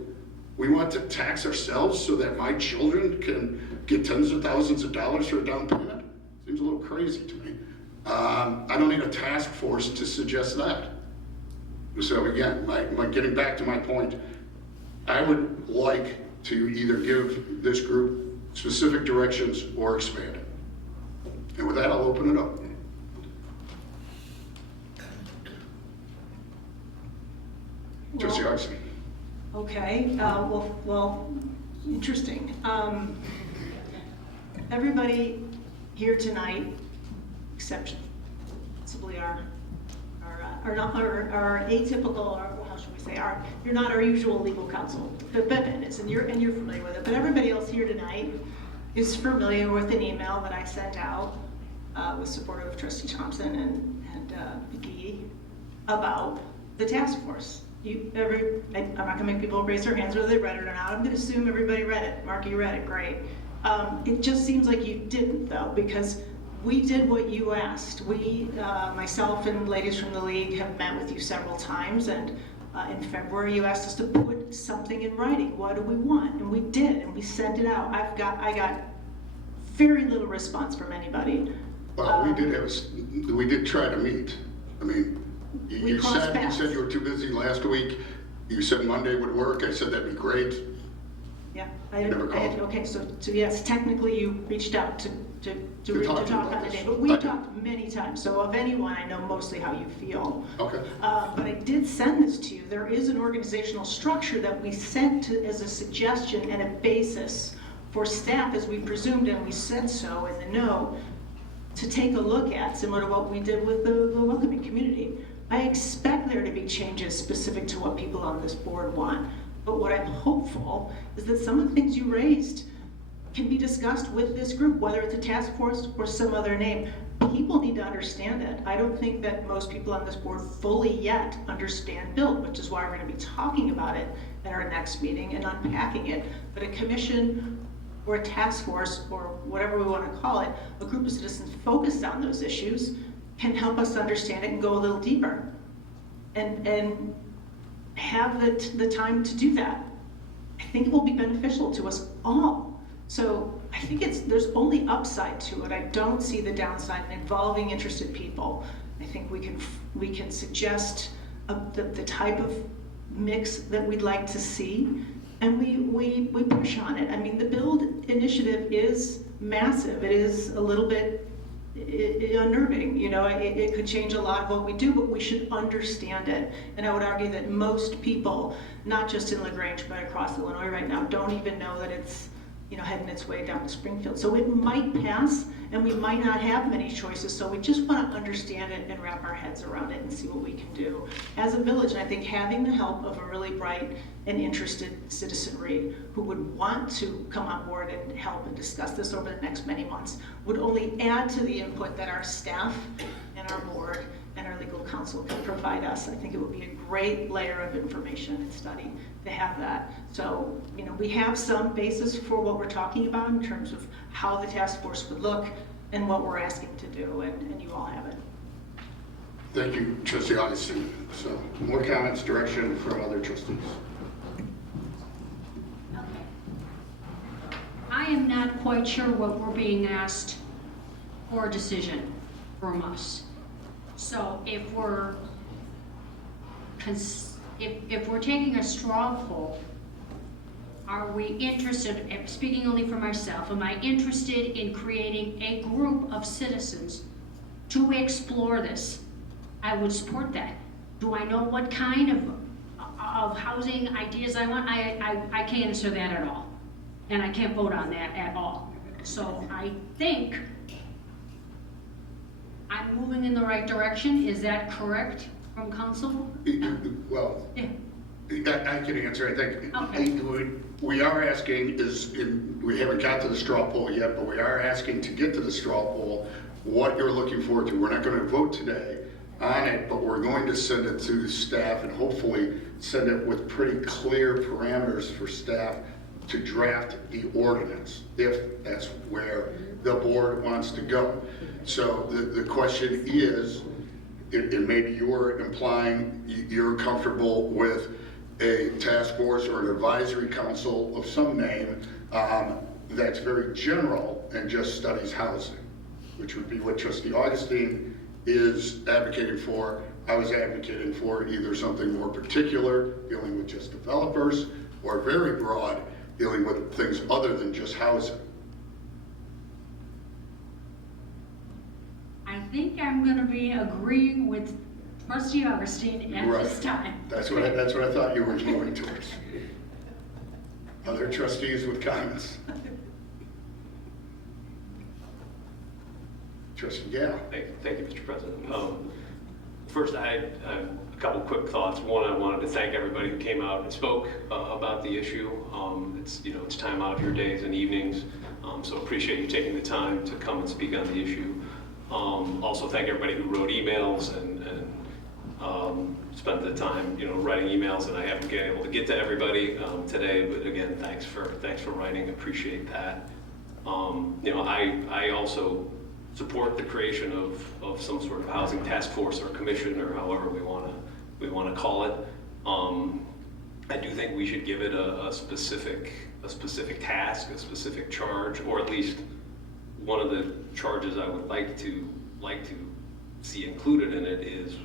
We want to tax ourselves so that my children can get tens of thousands of dollars for a down payment? Seems a little crazy to me. I don't need a task force to suggest that. So again, getting back to my point, I would like to either give this group specific directions or expand it. And with that, I'll open it up. Trustee Hodgson. Okay, well, interesting. Everybody here tonight, except possibly our are not, are atypical, or how should we say, you're not our usual legal counsel. But Ben is, and you're familiar with it. But everybody else here tonight is familiar with an email that I sent out with support of Trustee Thompson and McGee about the task force. I'm not gonna make people raise their hands whether they read it or not. I'm gonna assume everybody read it. Mark, you read it, great. It just seems like you didn't though, because we did what you asked. We, myself and ladies from the league have met with you several times, and in February you asked us to put something in writing. What do we want? And we did, and we sent it out. I got very little response from anybody. Well, we did try to meet. I mean, you said you were too busy last week. You said Monday would work. I said that'd be great. Yeah, okay, so yes, technically you reached out to talk on the day, but we talked many times. So of anyone, I know mostly how you feel. Okay. But I did send this to you. There is an organizational structure that we sent as a suggestion and a basis for staff, as we presumed, and we said so in the note, to take a look at, similar to what we did with the welcoming community. I expect there to be changes specific to what people on this board want. But what I'm hopeful is that some of the things you raised can be discussed with this group, whether it's a task force or some other name. People need to understand it. I don't think that most people on this board fully yet understand build, which is why we're going to be talking about it at our next meeting and unpacking it. But a commission or a task force, or whatever we want to call it, a group of citizens focused on those issues can help us understand it and go a little deeper and have the time to do that. I think it will be beneficial to us all. So I think there's only upside to it. I don't see the downside in involving interested people. I think we can suggest the type of mix that we'd like to see, and we push on it. I mean, the build initiative is massive. It is a little bit unnerving, you know. It could change a lot of what we do, but we should understand it. And I would argue that most people, not just in LaGrange but across Illinois right now, don't even know that it's, you know, heading its way down to Springfield. So it might pass, and we might not have many choices, so we just want to understand it and wrap our heads around it and see what we can do as a village. And I think having the help of a really bright and interested citizenry who would want to come on board and help and discuss this over the next many months would only add to the input that our staff and our board and our legal counsel can provide us. I think it would be a great layer of information and study to have that. So, you know, we have some basis for what we're talking about in terms of how the task force would look and what we're asking to do, and you all have it. Thank you, Trustee Augustine. So, more comments, direction from other trustees. I am not quite sure what we're being asked for a decision from us. So if we're taking a straw poll, are we interested, speaking only for myself, am I interested in creating a group of citizens to explore this? I would support that. Do I know what kind of housing ideas I want? I can't answer that at all. And I can't vote on that at all. So I think I'm moving in the right direction. Is that correct from council? Well, yeah. I can answer. I think okay. We are asking, we haven't got to the straw poll yet, but we are asking to get to the straw poll what you're looking forward to. We're not going to vote today on it, but we're going to send it to staff and hopefully send it with pretty clear parameters for staff to draft the ordinance, if that's where the board wants to go. So the question is, and maybe you're implying you're comfortable with a task force or an advisory council of some name that's very general and just studies housing, which would be what Trustee Augustine is advocating for. I was advocating for either something more particular, dealing with just developers, or very broad, dealing with things other than just housing. I think I'm going to be agreeing with Trustee Augustine at this time. That's what I thought you were going towards. Other trustees with comments? Trustee Gale. Thank you, Mr. President. First, I had a couple quick thoughts. One, I wanted to thank everybody who came out and spoke about the issue. It's time out of your days and evenings, so appreciate you taking the time to come and speak on the issue. Also, thank everybody who wrote emails and spent the time, writing emails, and I haven't been able to get to everybody today. But again, thanks for writing. Appreciate that. I also support the creation of some sort of housing task force or commission, or however we want to call it. I do think we should give it a specific task, a specific charge, or at least one of the charges I would like to see included in it is,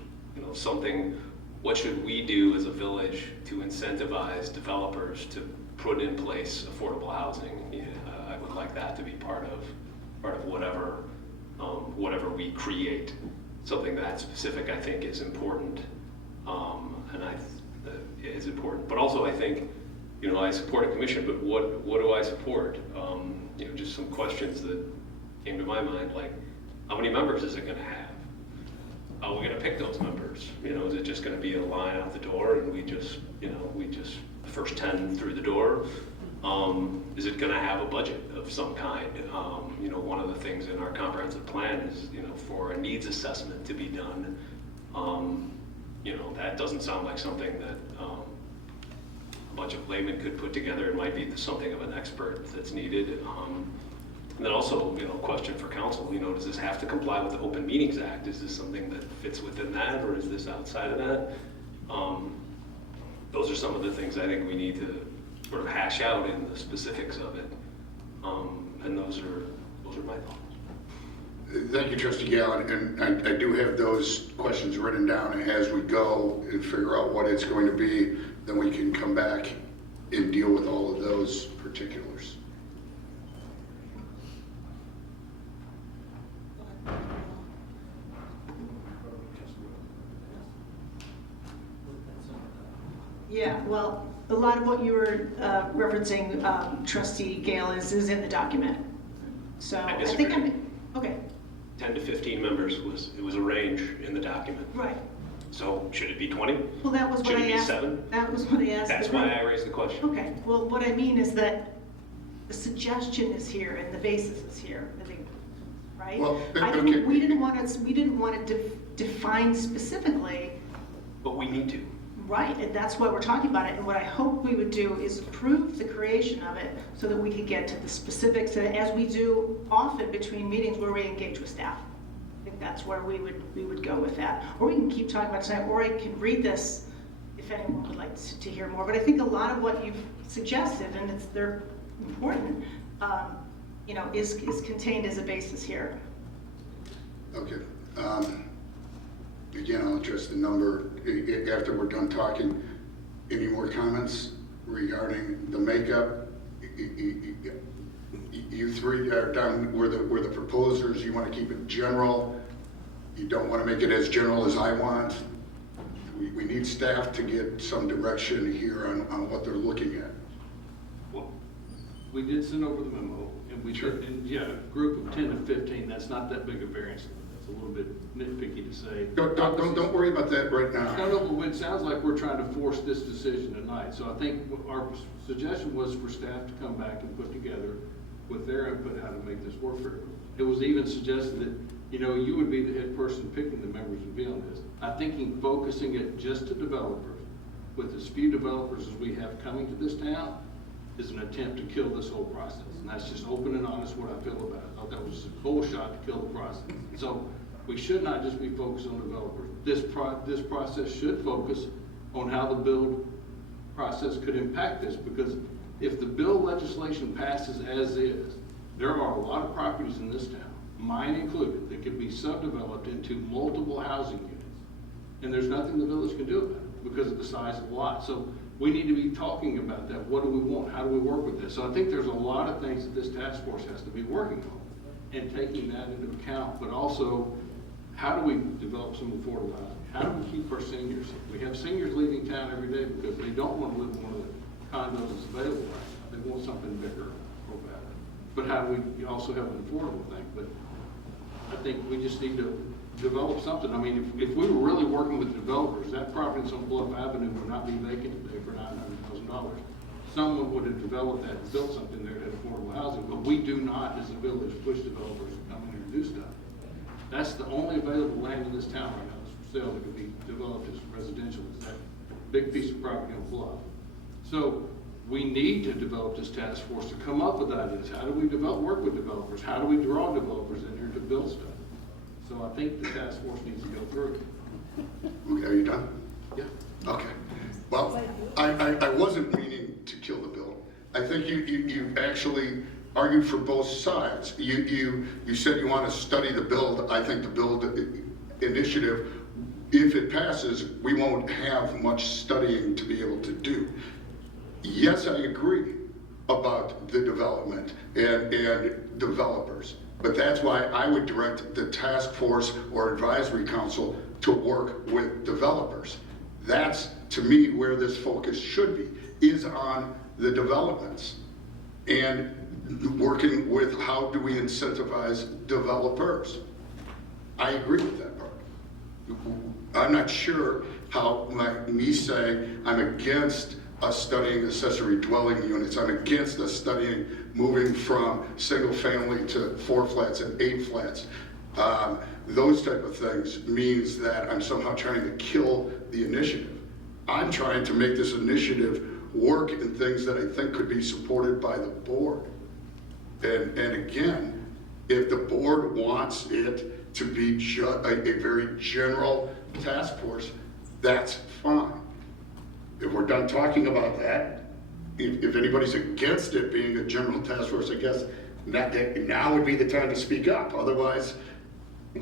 something. What should we do as a village to incentivize developers to put in place affordable housing? I would like that to be part of whatever we create. Something that specific, I think, is important, is important. But also, I think, I support a commission, but what do I support? Just some questions that came to my mind, like, how many members is it going to have? How are we going to pick those members? Is it just going to be a line out the door, and we just first 10 through the door? Is it going to have a budget of some kind? One of the things in our comprehensive plan is, for a needs assessment to be done. That doesn't sound like something that a bunch of laymen could put together. It might be something of an expert that's needed. And then also, question for council, does this have to comply with the Open Meetings Act? Is this something that fits within that, or is this outside of that? Those are some of the things I think we need to sort of hash out in the specifics of it. And those are my thoughts. Thank you, Trustee Gallen, and I do have those questions written down, and as we go and figure out what it's going to be, then we can come back and deal with all of those particulars. Yeah, well, a lot of what you were referencing, Trustee Gale, is in the document. So I think okay. 10 to 15 members it was a range in the document. Right. So should it be 20? Well, that was what should I asked. Should it be 7? That was what I asked. That's why I raised the question. Okay. Well, what I mean is that the suggestion is here and the basis is here. I think, right? Well, we didn't want to define specifically. But we need to. Right, and that's why we're talking about it. And what I hope we would do is approve the creation of it so that we could get to the specifics, as we do often between meetings where we engage with staff. I think that's where we would go with that. Or we can keep talking about it tonight, or I can read this if anyone would like to hear more. But I think a lot of what you've suggested, and they're important, is contained as a basis here. Okay. Again, I'll address the number after we're done talking. Any more comments regarding the makeup? You three are done. We're the proposers. You want to keep it general. You don't want to make it as general as I want. We need staff to get some direction here on what they're looking at. Well, we did send over the memo, and we took, and yeah, a group of 10 to 15. That's not that big a variance. A little bit nitpicky to say. Don't worry about that right now. No, but it sounds like we're trying to force this decision tonight. So I think our suggestion was for staff to come back and put together with their input how to make this work for everyone. It was even suggested that, you would be the head person picking the members and be on this. I'm thinking focusing it just to developers, with as few developers as we have coming to this town, is an attempt to kill this whole process. And that's just open and honest what I feel about it. I thought that was a bull shot to kill the process. So we should not just be focused on developers. This process should focus on how the build process could impact this, because if the bill legislation passes as is, there are a lot of properties in this town, mine included, that could be subdeveloped into multiple housing units. And there's nothing the village can do about it because of the size of the lot. So we need to be talking about that. What do we want? How do we work with this? So I think there's a lot of things that this task force has to be working on and taking that into account, but also how do we develop some affordable housing? How do we keep our seniors? We have seniors leaving town every day because they don't want to live in one of the condos that's available right now. They want something bigger or better. But how do we also have an affordable thing? But I think we just need to develop something. I mean, if we were really working with developers, that property on Bluff Avenue would not be vacant today for $900,000. Someone would have developed that and built something there at affordable housing, but we do not, as a village, push developers to come in and do stuff. That's the only available land in this town right now that's for sale that could be developed as residential, is that big piece of property on Bluff. So we need to develop this task force to come up with ideas. How do we work with developers? How do we draw developers in here to build stuff? So I think the task force needs to go through. Okay, are you done? Yeah. Okay. Well, I wasn't meaning to kill the bill. I think you actually argued for both sides. You said you want to study the build. I think the build initiative, if it passes, we won't have much studying to be able to do. Yes, I agree about the development and developers, but that's why I would direct the task force or advisory council to work with developers. That's, to me, where this focus should be, is on the developments and working with how do we incentivize developers. I agree with that part. I'm not sure how me saying I'm against us studying accessory dwelling units, I'm against us studying moving from single family to 4 flats and 8 flats. Those type of things means that I'm somehow trying to kill the initiative. I'm trying to make this initiative work in things that I think could be supported by the board. And again, if the board wants it to be a very general task force, that's fine. If we're done talking about that, if anybody's against it being a general task force, I guess now would be the time to speak up. Otherwise,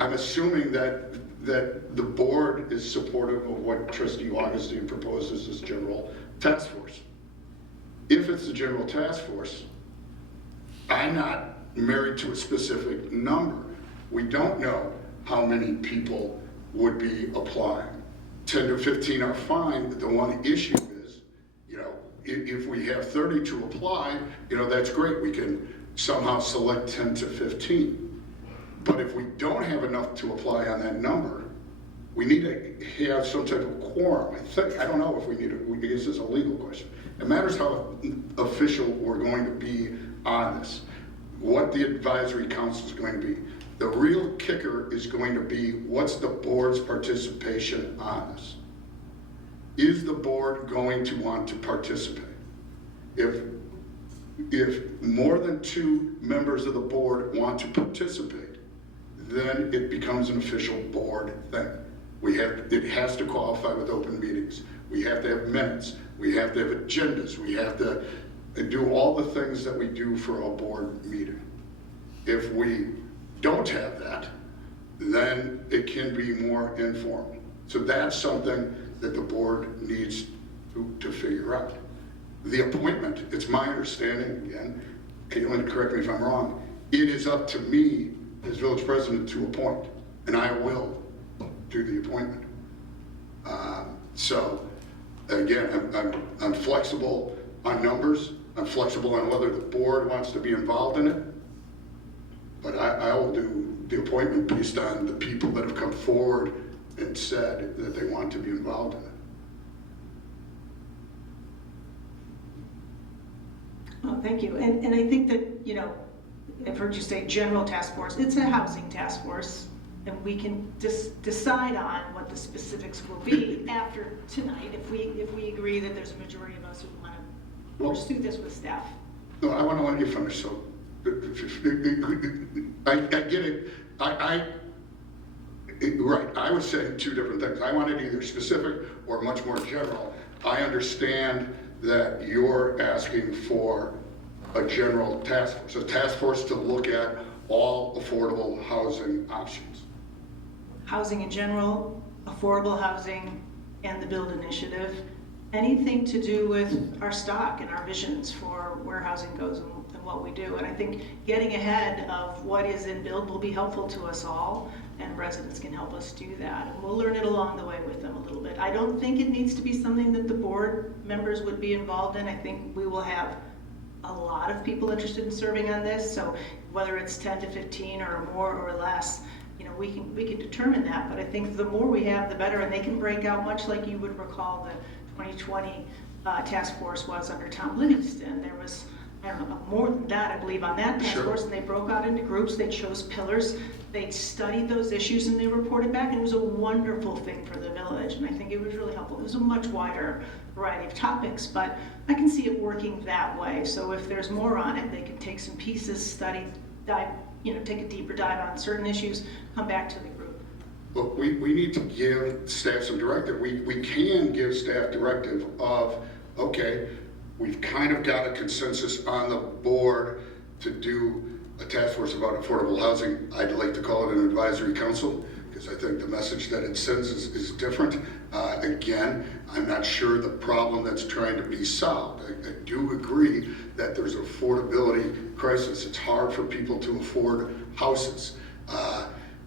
I'm assuming that the board is supportive of what Trustee Augustine proposes as general task force. If it's the general task force, I'm not married to a specific number. We don't know how many people would be applying. 10 to 15 are fine. The one issue is, if we have 30 to apply, that's great. We can somehow select 10 to 15. But if we don't have enough to apply on that number, we need to have some type of quorum, I think. I don't know if we need it. This is a legal question. It matters how official we're going to be on this, what the advisory council is going to be. The real kicker is going to be, what's the board's participation on this? Is the board going to want to participate? If more than 2 members of the board want to participate, then it becomes an official board thing. It has to qualify with open meetings. We have to have minutes. We have to have agendas. We have to do all the things that we do for a board meeting. If we don't have that, then it can be more informal. So that's something that the board needs to figure out. The appointment, it's my understanding, again, Caitlin, correct me if I'm wrong, it is up to me as village president to appoint, and I will do the appointment. So again, I'm flexible on numbers. I'm flexible on whether the board wants to be involved in it, but I will do the appointment based on the people that have come forward and said that they want to be involved in it. Oh, thank you. And I think that, I've heard you say general task force. It's a housing task force, and we can decide on what the specifics will be after tonight if we agree that there's a majority of us who want to pursue this with staff. No, I want to let you finish. So I get it. Right. I was saying 2 different things. I wanted either specific or much more general. I understand that you're asking for a general task force, a task force to look at all affordable housing options. Housing in general, affordable housing, and the BUILD initiative. Anything to do with our stock and our visions for where housing goes and what we do. And I think getting ahead of what is in BUILD will be helpful to us all, and residents can help us do that. And we'll learn it along the way with them a little bit. I don't think it needs to be something that the board members would be involved in. I think we will have a lot of people interested in serving on this. So whether it's 10 to 15 or more or less, we can determine that, but I think the more we have, the better, and they can break out, much like you would recall the 2020 task force was under Tom Livingston. There was, I don't know, more than that, I believe, on that task force, and they broke out into groups, they chose pillars, they studied those issues, and they reported back, and it was a wonderful thing for the village, and I think it was really helpful. It was a much wider variety of topics, but I can see it working that way. So if there's more on it, they can take some pieces, study, dive, take a deeper dive on certain issues, come back to the group. Well, we need to give staff some directive. We can give staff directive of, okay, we've kind of got a consensus on the board to do a task force about affordable housing. I'd like to call it an advisory council, because I think the message that it sends is different. Again, I'm not sure the problem that's trying to be solved. I do agree that there's an affordability crisis. It's hard for people to afford houses.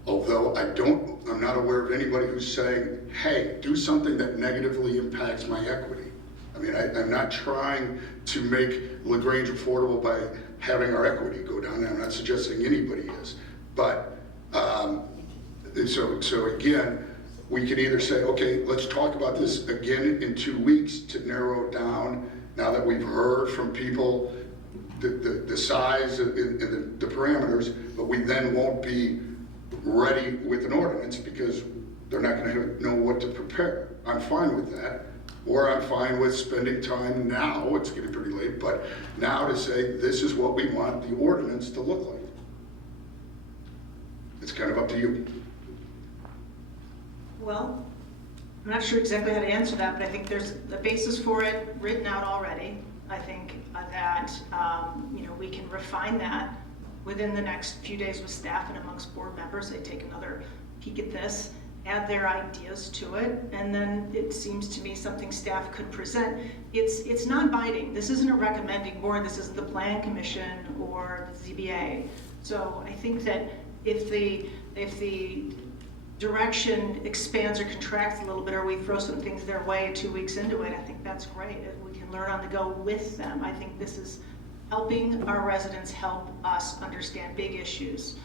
Although I'm not aware of anybody who's saying, hey, do something that negatively impacts my equity. I mean, I'm not trying to make LaGrange affordable by having our equity go down. I'm not suggesting anybody is. But, so again, we can either say, okay, let's talk about this again in 2 weeks to narrow down, now that we've heard from people, the size and the parameters, but we then won't be ready with an ordinance because they're not going to know what to prepare. I'm fine with that. Or I'm fine with spending time now, it's getting pretty late, but now to say this is what we want the ordinance to look like. It's kind of up to you. Well, I'm not sure exactly how to answer that, but I think there's a basis for it written out already. I think that we can refine that within the next few days with staff and amongst board members. They take another peek at this, add their ideas to it, and then it seems to me something staff could present. It's non-binding. This isn't a recommending board. This isn't the Plan Commission or the ZBA. So I think that if the direction expands or contracts a little bit, or we throw some things their way 2 weeks into it, I think that's great. We can learn on the go with them. I think this is helping our residents help us understand big issues,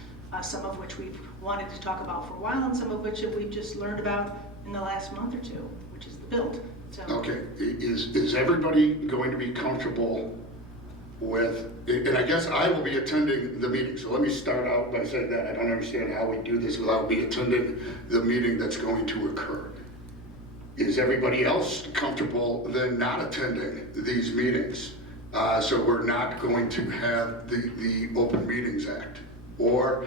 some of which we've wanted to talk about for a while, and some of which we've just learned about in the last month or two, which is the build. So. Okay, is everybody going to be comfortable with, and I guess I will be attending the meeting, so let me start out by saying that I don't understand how we do this without me attending the meeting that's going to occur. Is everybody else comfortable then not attending these meetings? So we're not going to have the Open Meetings Act? Or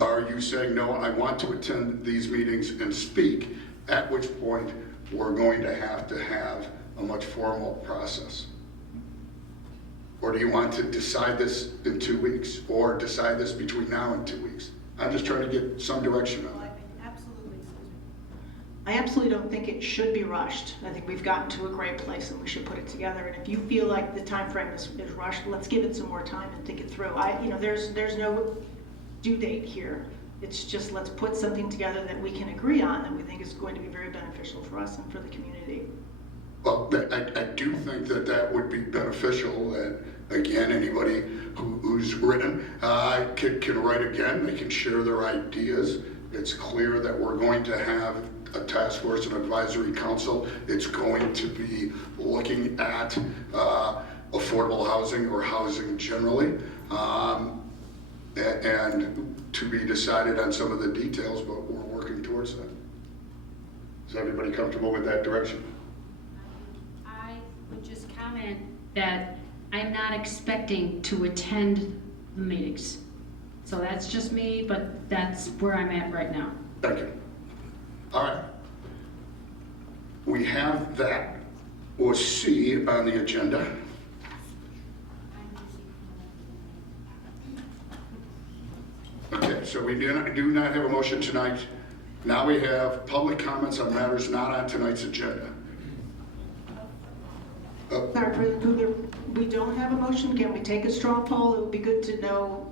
are you saying, no, I want to attend these meetings and speak, at which point we're going to have a much formal process? Or do you want to decide this in 2 weeks, or decide this between now and 2 weeks? I'm just trying to get some direction on it. I absolutely don't think it should be rushed. I think we've gotten to a great place and we should put it together. And if you feel like the time frame is rushed, let's give it some more time and think it through. There's no due date here. It's just, let's put something together that we can agree on that we think is going to be very beneficial for us and for the community. Well, I do think that would be beneficial, that, again, anybody who's written can write again. They can share their ideas. It's clear that we're going to have a task force and advisory council. It's going to be looking at affordable housing or housing generally, and to be decided on some of the details, but we're working towards that. Is everybody comfortable with that direction? I would just comment that I'm not expecting to attend the meetings. So that's just me, but that's where I'm at right now. Thank you. All right. We have that, or C, on the agenda. Okay, so we do not have a motion tonight. Now we have public comments on matters not on tonight's agenda. Sorry, President Kugler, we don't have a motion. Can we take a straw poll? It would be good to know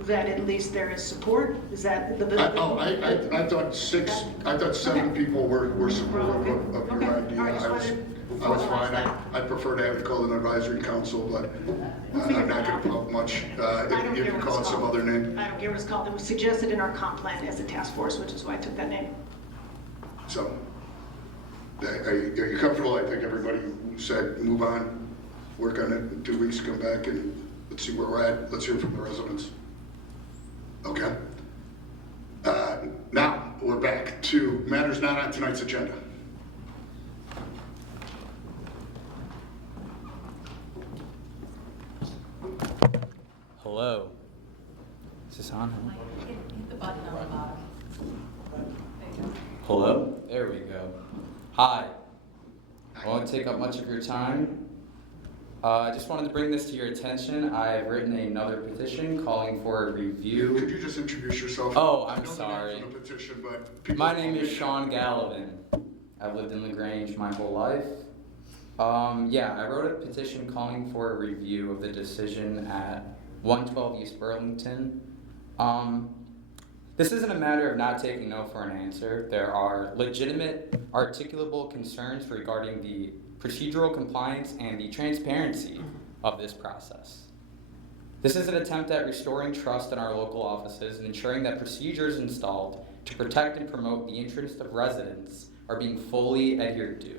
that at least there is support. Is that the bill? I thought 7 people were supportive of your idea. That's fine. I prefer to have it called an advisory council, but I'm not going to pump much if you call it some other name. I don't care what it's called. It was suggested in our comp plan as a task force, which is why I took that name. So, are you comfortable? I think everybody said move on, work on it in 2 weeks, come back, and let's see where we're at. Let's hear from the residents. Okay. Now, we're back to matters not on tonight's agenda. Hello. Is this on? Hit the button on the bottom. Hello? There we go. Hi. I won't take up much of your time. I just wanted to bring this to your attention. I've written another petition calling for a review. Could you just introduce yourself? Oh, I'm sorry. The petition, but My name is Sean Gallivan. I've lived in LaGrange my whole life. Yeah, I wrote a petition calling for a review of the decision at 112 East Burlington. This isn't a matter of not taking no for an answer. There are legitimate, articulable concerns regarding the procedural compliance and the transparency of this process. This is an attempt at restoring trust in our local offices and ensuring that procedures installed to protect and promote the interest of residents are being fully adhered to.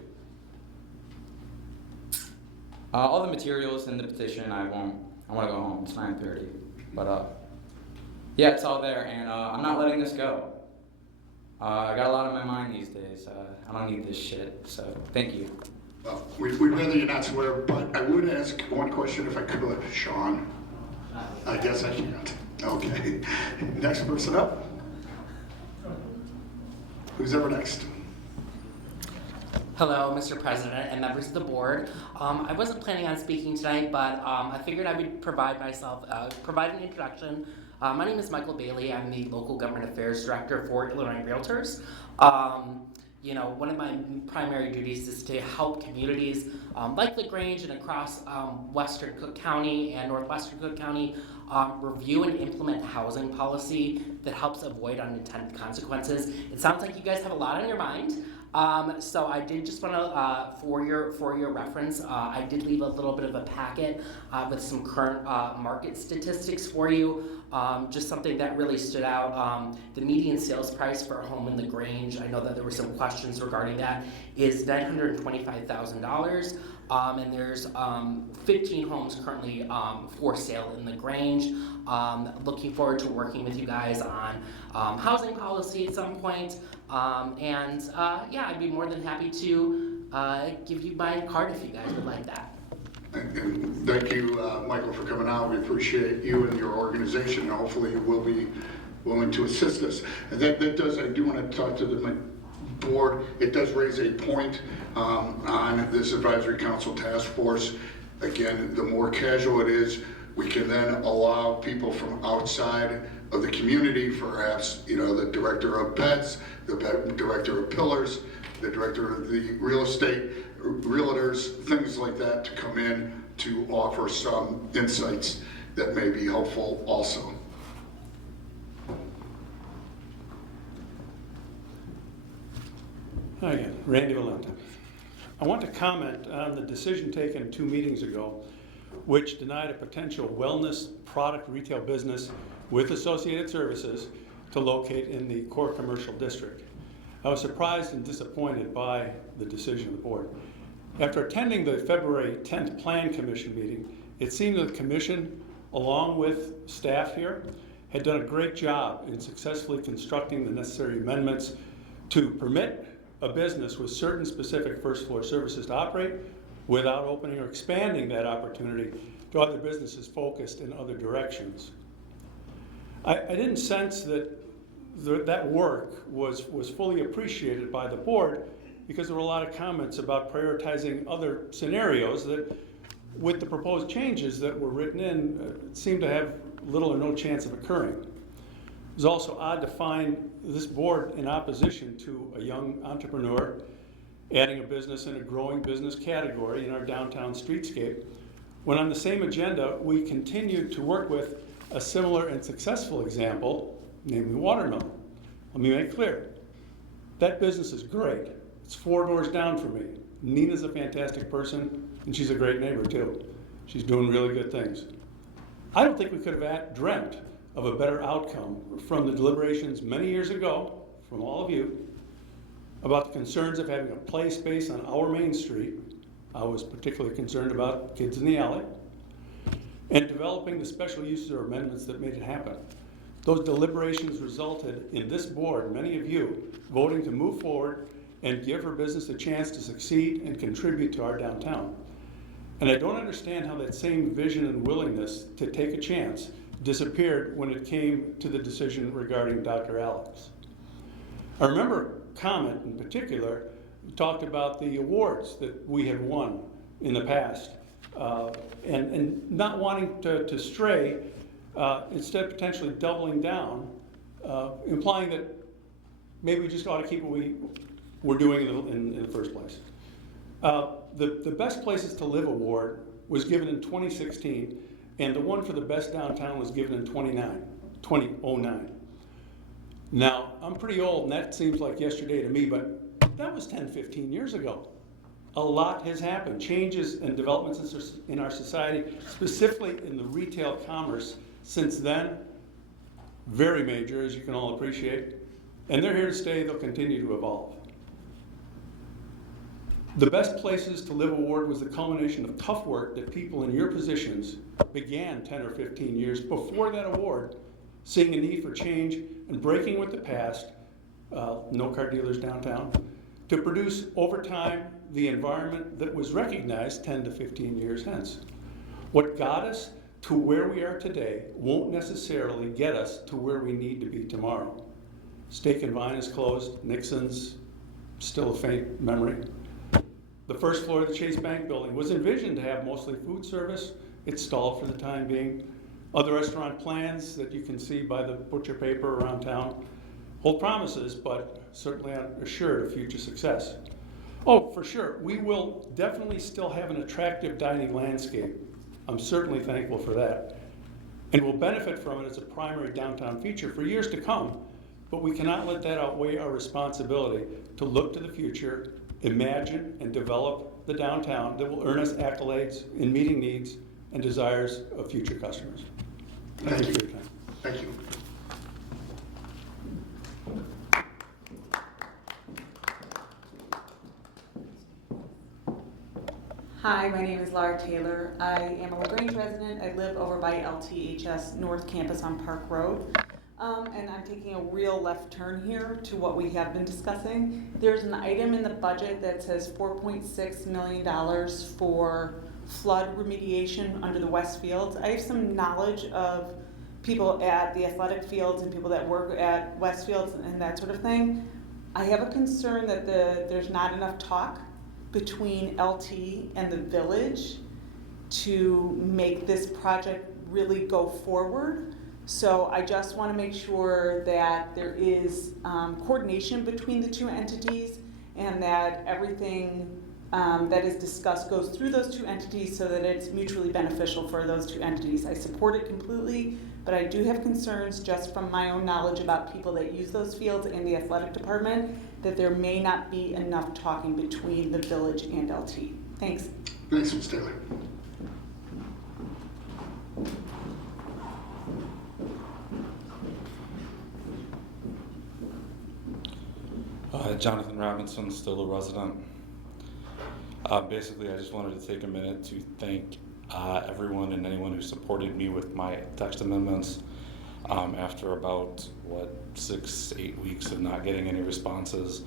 All the materials in the petition, I want to go home. It's 9:30, but yeah, it's all there, and I'm not letting this go. I got a lot on my mind these days. I don't need this shit, so thank you. Well, we'd rather you not swear, but I would ask one question if I could, Sean. I guess I can't. Okay. Next person up. Who's ever next? Hello, Mr. President and members of the board. I wasn't planning on speaking tonight, but I figured I would provide an introduction. My name is Michael Bailey. I'm the Local Government Affairs Director for Illinois Realtors. You know, one of my primary duties is to help communities like LaGrange and across Western Cook County and Northwestern Cook County review and implement housing policy that helps avoid unintended consequences. It sounds like you guys have a lot on your mind. So I did just want to, for your reference, I did leave a little bit of a packet with some current market statistics for you. Just something that really stood out. The median sales price for a home in LaGrange, I know that there were some questions regarding that, is $925,000. And there's 15 homes currently for sale in LaGrange. Looking forward to working with you guys on housing policy at some point. Yeah, I'd be more than happy to give you my card if you guys would like that. And thank you, Michael, for coming out. We appreciate you and your organization, and hopefully you will be willing to assist us. And that does, I do want to talk to the board. It does raise a point on this advisory council task force. Again, the more casual it is, we can then allow people from outside of the community, perhaps, you know, the director of pets, the director of pillars, the director of the real estate, realtors, things like that, to come in to offer some insights that may be helpful also. Hi again, Randy Valenta. I want to comment on the decision taken 2 meetings ago, which denied a potential wellness product retail business with associated services to locate in the core commercial district. I was surprised and disappointed by the decision of the board. After attending the February 10th Plan Commission meeting, it seemed that the commission, along with staff here, had done a great job in successfully constructing the necessary amendments to permit a business with certain specific first floor services to operate without opening or expanding that opportunity to other businesses focused in other directions. I didn't sense that that work was fully appreciated by the board, because there were a lot of comments about prioritizing other scenarios that, with the proposed changes that were written in, seemed to have little or no chance of occurring. It was also odd to find this board in opposition to a young entrepreneur adding a business in a growing business category in our downtown streetscape, when on the same agenda we continued to work with a similar and successful example, namely Watermelon. Let me make clear, that business is great. It's 4 doors down from me. Nina's a fantastic person, and she's a great neighbor too. She's doing really good things. I don't think we could have dreamt of a better outcome from the deliberations many years ago from all of you about the concerns of having a play space on our main street. I was particularly concerned about kids in the alley, and developing the special uses or amendments that made it happen. Those deliberations resulted in this board, many of you, voting to move forward and give her business a chance to succeed and contribute to our downtown. And I don't understand how that same vision and willingness to take a chance disappeared when it came to the decision regarding Dr. Alex. I remember a comment in particular talked about the awards that we had won in the past, and not wanting to stray, instead potentially doubling down, implying that maybe we just ought to keep what we were doing in the first place. The Best Places to Live award was given in 2016, and the one for the best downtown was given in 2009. Now, I'm pretty old, and that seems like yesterday to me, but that was 10, 15 years ago. A lot has happened, changes and developments in our society, specifically in the retail commerce since then, very major, as you can all appreciate, and they're here to stay. They'll continue to evolve. The Best Places to Live award was the culmination of tough work that people in your positions began 10 or 15 years before that award, seeing a need for change and breaking with the past, no car dealers downtown, to produce over time the environment that was recognized 10 to 15 years hence. What got us to where we are today won't necessarily get us to where we need to be tomorrow. Steak and Vine is closed, Nixon's still a faint memory. The first floor of the Chase Bank building was envisioned to have mostly food service. It's stalled for the time being. Other restaurant plans that you can see by the butcher paper around town hold promises, but certainly aren't assured of future success. Oh, for sure, we will definitely still have an attractive dining landscape. I'm certainly thankful for that. And we'll benefit from it as a primary downtown feature for years to come, but we cannot let that outweigh our responsibility to look to the future, imagine and develop the downtown that will earn us accolades in meeting needs and desires of future customers. Thank you for your time. Thank you. Hi, my name is Laura Taylor. I am a Grange resident. I live over by LTHS North Campus on Park Road. And I'm taking a real left turn here to what we have been discussing. There's an item in the budget that says $4.6 million for flood remediation under the West Fields. I have some knowledge of people at the athletic fields and people that work at West Fields and that sort of thing. I have a concern that there's not enough talk between LT and the village to make this project really go forward. So I just want to make sure that there is coordination between the two entities and that everything that is discussed goes through those two entities so that it's mutually beneficial for those two entities. I support it completely, but I do have concerns just from my own knowledge about people that use those fields and the athletic department that there may not be enough talking between the village and LT. Thanks. Thanks, Ms. Taylor. Jonathan Robinson, still a resident. Basically, I just wanted to take a minute to thank everyone and anyone who supported me with my text amendments after about, 6-8 weeks of not getting any responses.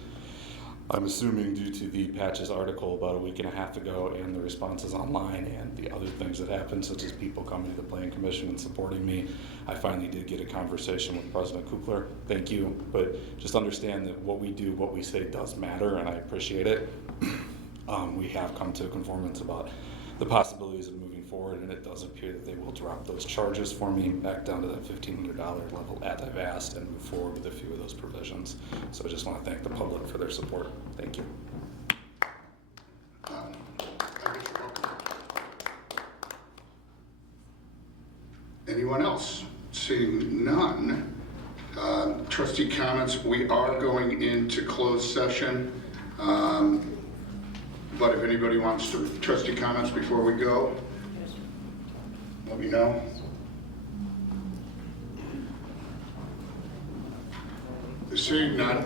I'm assuming due to the Patches article about a week and a half ago and the responses online and the other things that happened, such as people coming to the Planning Commission and supporting me, I finally did get a conversation with President Kukler. Thank you, but just understand that what we do, what we say does matter, and I appreciate it. We have come to a conformance about the possibilities of moving forward, and it does appear that they will drop those charges for me back down to that $1,500 level as I've asked and move forward with a few of those provisions. So I just want to thank the public for their support. Thank you. Anyone else? Seeing none. Trustee comments, we are going into closed session. But if anybody wants to, trustee comments before we go, let me know. Seeing none,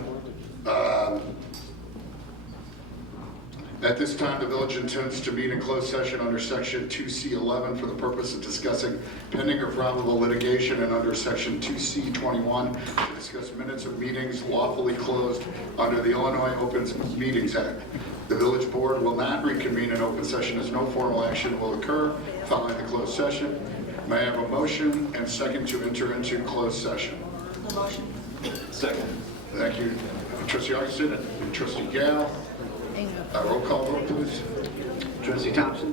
at this time, the village intends to meet in closed session under section 2C11 for the purpose of discussing pending or probable litigation, and under section 2C21 to discuss minutes of meetings lawfully closed under the Illinois Open Meetings Act. The village board will not reconvene in open session as no formal action will occur following the closed session. May I have a motion and second to enter into closed session? A motion. Second. Thank you. Trustee Augustin and Trustee Gale. Roll call vote, please. Trustee Thompson?